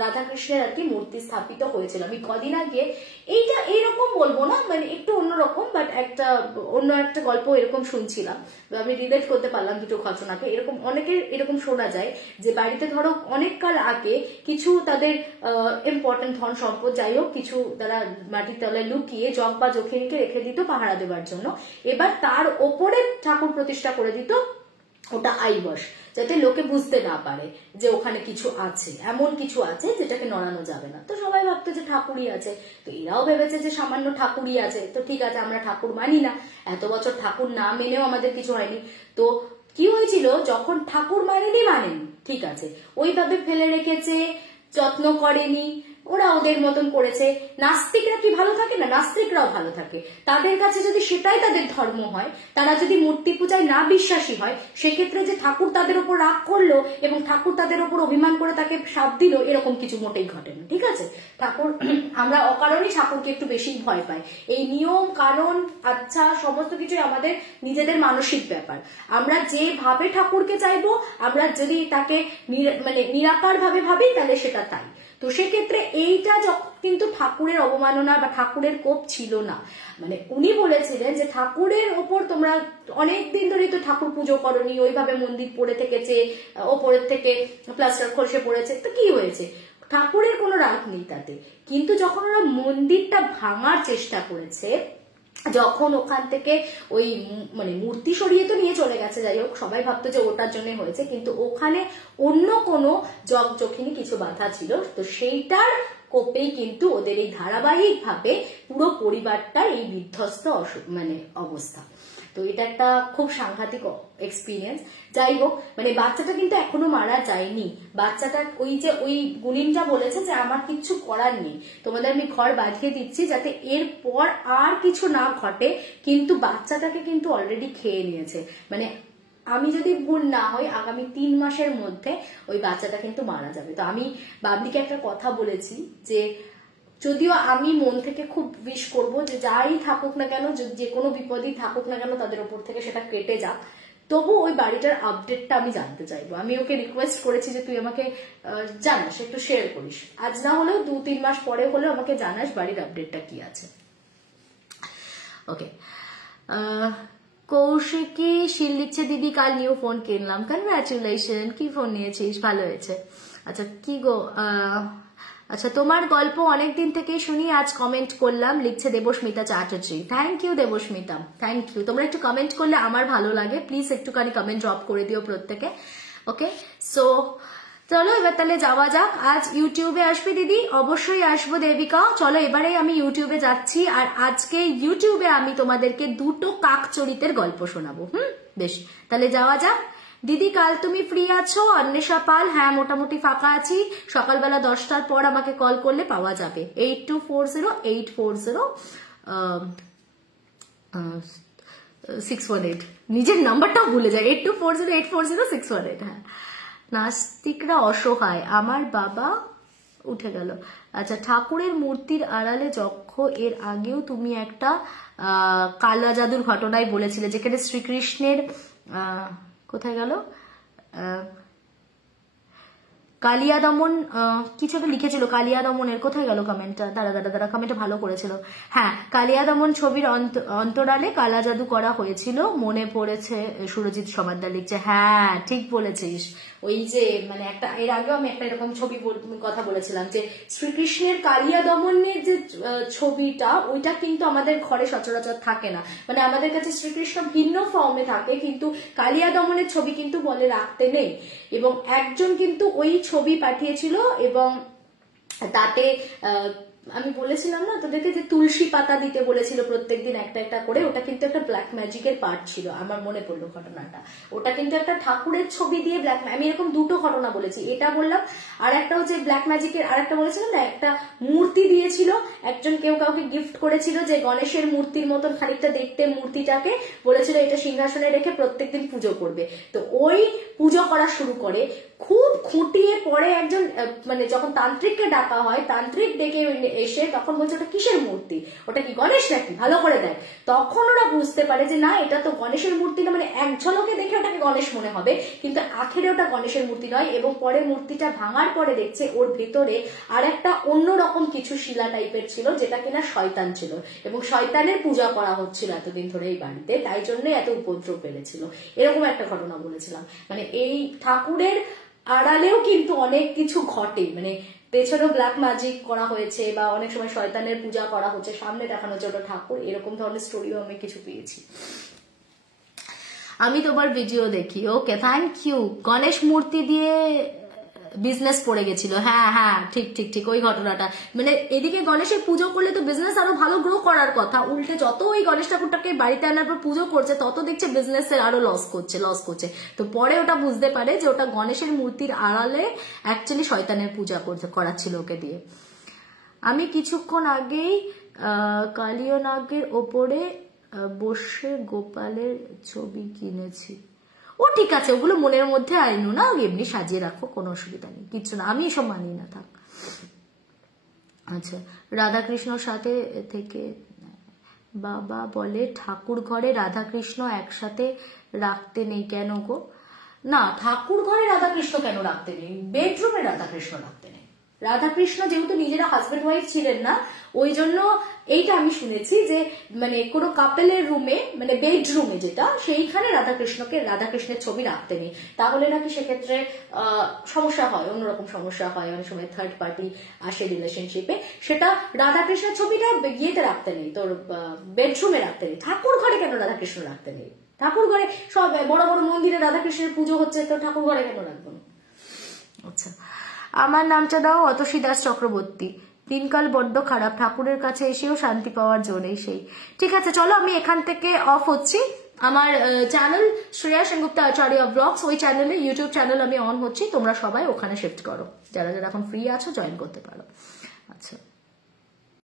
রাধাকৃষ্ণের আর কি মূর্তি স্থাপিত হয়েছিল। আমি কদিন আগে এইটা এইরকম বলবো না, মানে একটু অন্যরকম বাট অন্য একটা গল্প এরকম শুনছিলাম, আমি রিলেট করতে পারলাম দুটো ঘটনাকে। এরকম অনেকের এরকম শোনা যায় যে বাড়িতে ধরো অনেক কাল আগে কিছু তাদের ইম্পর্টেন্ট ধন সম্পদ যাই হোক কিছু তারা মাটির তলায় লুকিয়ে জগ বা যখিনীকে রেখে দিত পাহারা দেওয়ার জন্য, এবার তার ওপরে ঠাকুর প্রতিষ্ঠা করে দিত, ওটা আইবস, যাতে লোকে বুঝতে না পারে যে ওখানে কিছু আছে, এমন কিছু আছে যেটাকে নড়ানো যাবে না। তো সবাই ভাবতো যে ঠাকুরই আছে, তো এরাও ভেবেছে যে সামান্য ঠাকুরই আছে, তো ঠিক আছে আমরা ঠাকুর মানি না, এত বছর ঠাকুর না মেনেও আমাদের কিছু হয়নি। তো কি হয়েছিল, যখন ঠাকুর মানেনি ঠিক আছে, ওইভাবে ফেলে রেখেছে, যত্ন করেনি, ওরা ওদের মতন করেছে। নাস্তিকরা কি ভালো থাকে না, নাস্তিকরাও ভালো থাকে। তাদের কাছে যদি সেটাই তাদের ধর্ম হয়, তারা যদি মূর্তি পূজায় না বিশ্বাসী হয়, সেক্ষেত্রে যে ঠাকুর তাদের উপর রাগ করলো এবং ঠাকুর তাদের উপর অভিমান করে তাকে শাপ দিল, এরকম কিছু মোটেই ঘটে না, ঠিক আছে। ঠাকুর আমরা অকারণেই ঠাকুরকে একটু বেশি ভয় পাই। এই নিয়ম কারণ আচ্ছা সমস্ত কিছুই আমাদের নিজেদের মানসিক ব্যাপার। আমরা যেভাবে ঠাকুরকে চাইবো, আমরা যদি তাকে মানে নিরাকার ভাবে ভাবি তাহলে সেটা তাই। তো সেক্ষেত্রে এইটা কিন্তু ঠাকুরের অবমাননা বা ঠাকুরের কোপ ছিল না। মানে উনি বলেছিলেন যে ঠাকুরের ওপর তোমরা অনেকদিন ধরে তো ঠাকুর পুজো করনি, ওইভাবে মন্দির পড়ে থেকেছে, ওপরের থেকে প্লাস্টার খসে পড়েছে, তো কি হয়েছে, ঠাকুরের কোনো রাগ নেই তাতে। কিন্তু যখন ওরা মন্দিরটা ভাঙার চেষ্টা করেছে যখন ওখান থেকে ওই মানে মূর্তি সরিয়ে তো নিয়ে চলে গেছে, যাই হোক সবাই ভাবতো যে ওটার জন্য হয়েছে, কিন্তু ওখানে অন্য কোনো জগজখিনি কিছু বাধা ছিল, তো সেইটার কোপেই কিন্তু ওদের এই ধারাবাহিক ভাবে পুরো পরিবারটার এই বিধ্বস্ত মানে অবস্থা। তো এটা একটা খুব সাংঘাতিক এক্সপিরিয়েন্স। যাই হোক, মানে বাচ্চাটা কিন্তু এখনো মারা যায়নি। বাচ্চাটা ওই যে ওই গুনিনটা বলেছে যে আমার কিচ্ছু করার নেই, তোমাদের আমি ঘর বাঁধিয়ে দিচ্ছি যাতে এরপর আর কিছু না ঘটে, কিন্তু বাচ্চাটাকে কিন্তু অলরেডি খেয়ে নিয়েছে। মানে আমি যদি ভুল না হই আগামী 3 মাসের মধ্যে ওই বাচ্চাটা কিন্তু মারা যাবে। তো আমি বাবলিকে একটা কথা বলেছি যে যদিও আমি মন থেকে খুব উইশ করব যে যাই থাকুক না কেন, যে কোনো বিপদই থাকুক না কেন তাদের উপর থেকে সেটা কেটে যাক, তবু ওই বাড়িটার আপডেটটা আমি জানতে চাইবো। আমি ওকে রিকোয়েস্ট করেছি যে তুই আমাকে জানাস, একটু শেয়ার করিস, আজ না হলেও 2-3 মাস পরে হলেও আমাকে জানাস বাড়ির আপডেটটা কি আছে। ওকে, কৌশিকী শীল লিখছে দিদি কাল নিউ ফোন কিনলাম, কনগ্রাচুলেশন। কি ফোন নিয়েছিস? ভালো হয়েছে। আচ্ছা কি গো, আচ্ছা তোমার গল্প অনেকদিন থেকেই শুনি, আজ কমেন্ট করলাম, লিখছে Debasmita Chatterjee. Thank you Debasmita, thank you. তোমরা একটু কমেন্ট করলে আমার ভালো লাগে, প্লিজ একটুখানি কমেন্ট ড্রপ করে দিও প্রত্যেকে। ওকে, সো চলো এবার তাহলে যাওয়া যাক। আজ ইউটিউবে আসবে দিদি? অবশ্যই আসবো দেবিকা। চলো এবারে আমি ইউটিউবে যাচ্ছি, আর আজকে ইউটিউবে আমি তোমাদেরকে 2টো কাকচরিতের গল্প শোনাবো। বেশ, তাহলে যাওয়া যাক। দিদি কাল তুমি ফ্রি আছো? অন্বেষা পাল, হ্যাঁ মোটামুটি ফাঁকা আছি, সকালবেলা 10টার পর আমাকে কল করলে পাওয়া যাবে। 8240-840-618। নিজের নাম্বারটাও ভুলে যায়, 8240-840-618। হ্যাঁ, নাস্তিকরা অসহায়, আমার বাবা উঠে গেল। আচ্ছা, ঠাকুরের মূর্তির আড়ালে যক্ষ, এর আগেও তুমি একটা কালা জাদুর ঘটনায় বলেছিলে, যেখানে শ্রীকৃষ্ণের কোথায় গেল, কালিয়া দমন কিছু একটা লিখেছিল, কালিয়া দমনের কোথায় গেল কমেন্টটা? দাঁড়া কমেন্টটা ভালো করেছিল। হ্যাঁ, কালিয়া দমন ছবির অন্তরালে কালা জাদু করা হয়েছিল, মনে পড়েছে। সুরজিৎ সমাদ্দার লিখছে, হ্যাঁ ঠিক বলেছিস। ওই যে মানে একটা এর আগেও আমি একটা এরকম ছবি কথা বলেছিলাম যে শ্রীকৃষ্ণের কালিয়া দমনের যে ছবিটা, ওইটা কিন্তু আমাদের ঘরে সচরাচর থাকে না। মানে আমাদের কাছে শ্রীকৃষ্ণ ভিন্ন ফর্মে থাকে, কিন্তু কালিয়া দমনের ছবি কিন্তু বলে রাখতে নেই। এবং একজন কিন্তু ওই ছবি পাঠিয়েছিল, এবং তাতে আমি বলেছিলাম না তোদেরকে যে তুলসী পাতা দিতে বলেছিল প্রত্যেকদিন একটা একটা করে, ওটা কিন্তু একটা ব্ল্যাক ম্যাজিকের পার্ট ছিল। আমার মনে পড়লো ঘটনাটা, ওটা কিন্তু একটা ঠাকুরের ছবি দিয়ে ব্ল্যাক, আমি এরকম 2টো ঘটনা বলেছি, এটা বললাম, আর একটা হচ্ছে ব্ল্যাক ম্যাজিকের, আর একটা বলেছিলাম না একটা মূর্তি দিয়েছিল একজন, কেউ কাউকে গিফট করেছিল যে গণেশের মূর্তির মতন খানিকটা দেখতে মূর্তিটাকে, বলেছিল এটা সিংহাসনে রেখে প্রত্যেকদিন পুজো করবে। তো ওই পুজো করা শুরু করে, খুব খুঁটিয়ে পরে একজন মানে যখন তান্ত্রিককে ডাকা হয়, তান্ত্রিক ডেকে এসে তখন বলছে ওটা কিসের মূর্তি, ওটা কি গণেশ নাকি, ভালো করে দেখ। তখন ওরা বুঝতে পারে যে না, এটা তো গণেশের মূর্তি না, মানে এক ঝলকে দেখে ওটাকে গণেশ মনে হবে, কিন্তু আখেরে ওটা গণেশের মূর্তি নয়। এবং পরে মূর্তিটা ভাঙার পরে দেখছে ওর ভেতরে আর একটা অন্যরকম কিছু শিলা টাইপের ছিল, যেটা কিনা শয়তান ছিল, এবং শয়তানের পূজা করা হচ্ছিল এতদিন ধরে এই বাড়িতে, তাই জন্যই এত উপদ্রব বেড়েছিল। এরকম একটা ঘটনা বলেছিলাম। মানে এই ঠাকুরের আড়ালেও কিন্তু অনেক কিছু ঘটে, মানে পেছনেও ব্ল্যাক ম্যাজিক করা হয়েছে, বা অনেক সময় শয়তানের পূজা করা হচ্ছে, সামনে দেখানো হচ্ছে ওটা ঠাকুর, এরকম ধরনের স্টোরিও আমি কিছু পেয়েছি। আমি তোমার ভিডিও দেখি। ওকে, থ্যাংক ইউ। গণেশ মূর্তি দিয়ে বিজনেস পড়ে গেছিল, হ্যাঁ হ্যাঁ ঠিক ঠিক ঠিক, ওই ঘটনাটা। মানে এদিকে গণেশের পুজো করলে তো বিজনেস আরো ভালো গ্রো করার কথা, উল্টে যত ওই গণেশ ঠাকুরটাকে বাড়িতে আনার পর পুজো করছে, তত দেখছে বিজনেসের আরো লস করছে। তো পরে ওটা বুঝতে পারে যে ওটা গণেশের মূর্তির আড়ালে অ্যাকচুয়ালি শয়তানের পূজা করাচ্ছিল ওকে দিয়ে। আমি কিছুক্ষণ আগেই কালিয়নাগের ওপরে বসে গোপালের ছবি কিনেছি। ও ঠিক আছে, ওগুলো মনের মধ্যে আইনু না, এমনি সাজিয়ে রাখো, কোনো অসুবিধা নেই, কিচ্ছু না, আমি এসব মানি না, থাক। আচ্ছা, রাধাকৃষ্ণর সাথে থেকে বাবা বলে ঠাকুর ঘরে রাধাকৃষ্ণ একসাথে রাখতে নেই, কেন গো? না, ঠাকুর ঘরে রাধাকৃষ্ণ কেন রাখতে নেই, বেডরুমে রাধাকৃষ্ণ রাখতে নেই। রাধাকৃষ্ণ যেহেতু নিজেরা হাজবেন্ড ওয়াইফ ছিলেন না, ওই জন্য এইটা আমি শুনেছি যে মানে কোনো কাপেলের রুমে, মানে বেডরুমে যেটা, সেইখানে রাধাকৃষ্ণের ছবি রাখতে নেই। তাহলে নাকি সেক্ষেত্রে সমস্যা হয়, অন্যরকম সমস্যা হয়, অনেক সময় থার্ড পার্টি আসে রিলেশনশিপে। সেটা রাধাকৃষ্ণের ছবিটা গিয়েতে রাখতে নেই, তোর বেডরুমে রাখতে নেই। ঠাকুর ঘরে কেন রাধাকৃষ্ণ রাখতে নেই? ঠাকুর ঘরে সব বড় বড় মন্দিরে রাধাকৃষ্ণের পুজো হচ্ছে, তো ঠাকুর ঘরে কেন রাখবো না? আচ্ছা, আমার নামটা দাও অতসী দাস চক্রবর্তী। দিনকাল বড্ড খারাপ, ঠাকুরের কাছে এসেও শান্তি পাওয়ার জো নেই। সেই ঠিক আছে, চলো আমি এখান থেকে অফ হচ্ছি। আমার চ্যানেল শ্রেয়া সেনগুপ্তা আচার্য ব্লগস, ওই চ্যানেলে, ইউটিউব চ্যানেল আমি অন হচ্ছি, তোমরা সবাই ওখানে শিফট করো, যারা যারা এখন ফ্রি আছো জয়েন করতে পারো। আচ্ছা।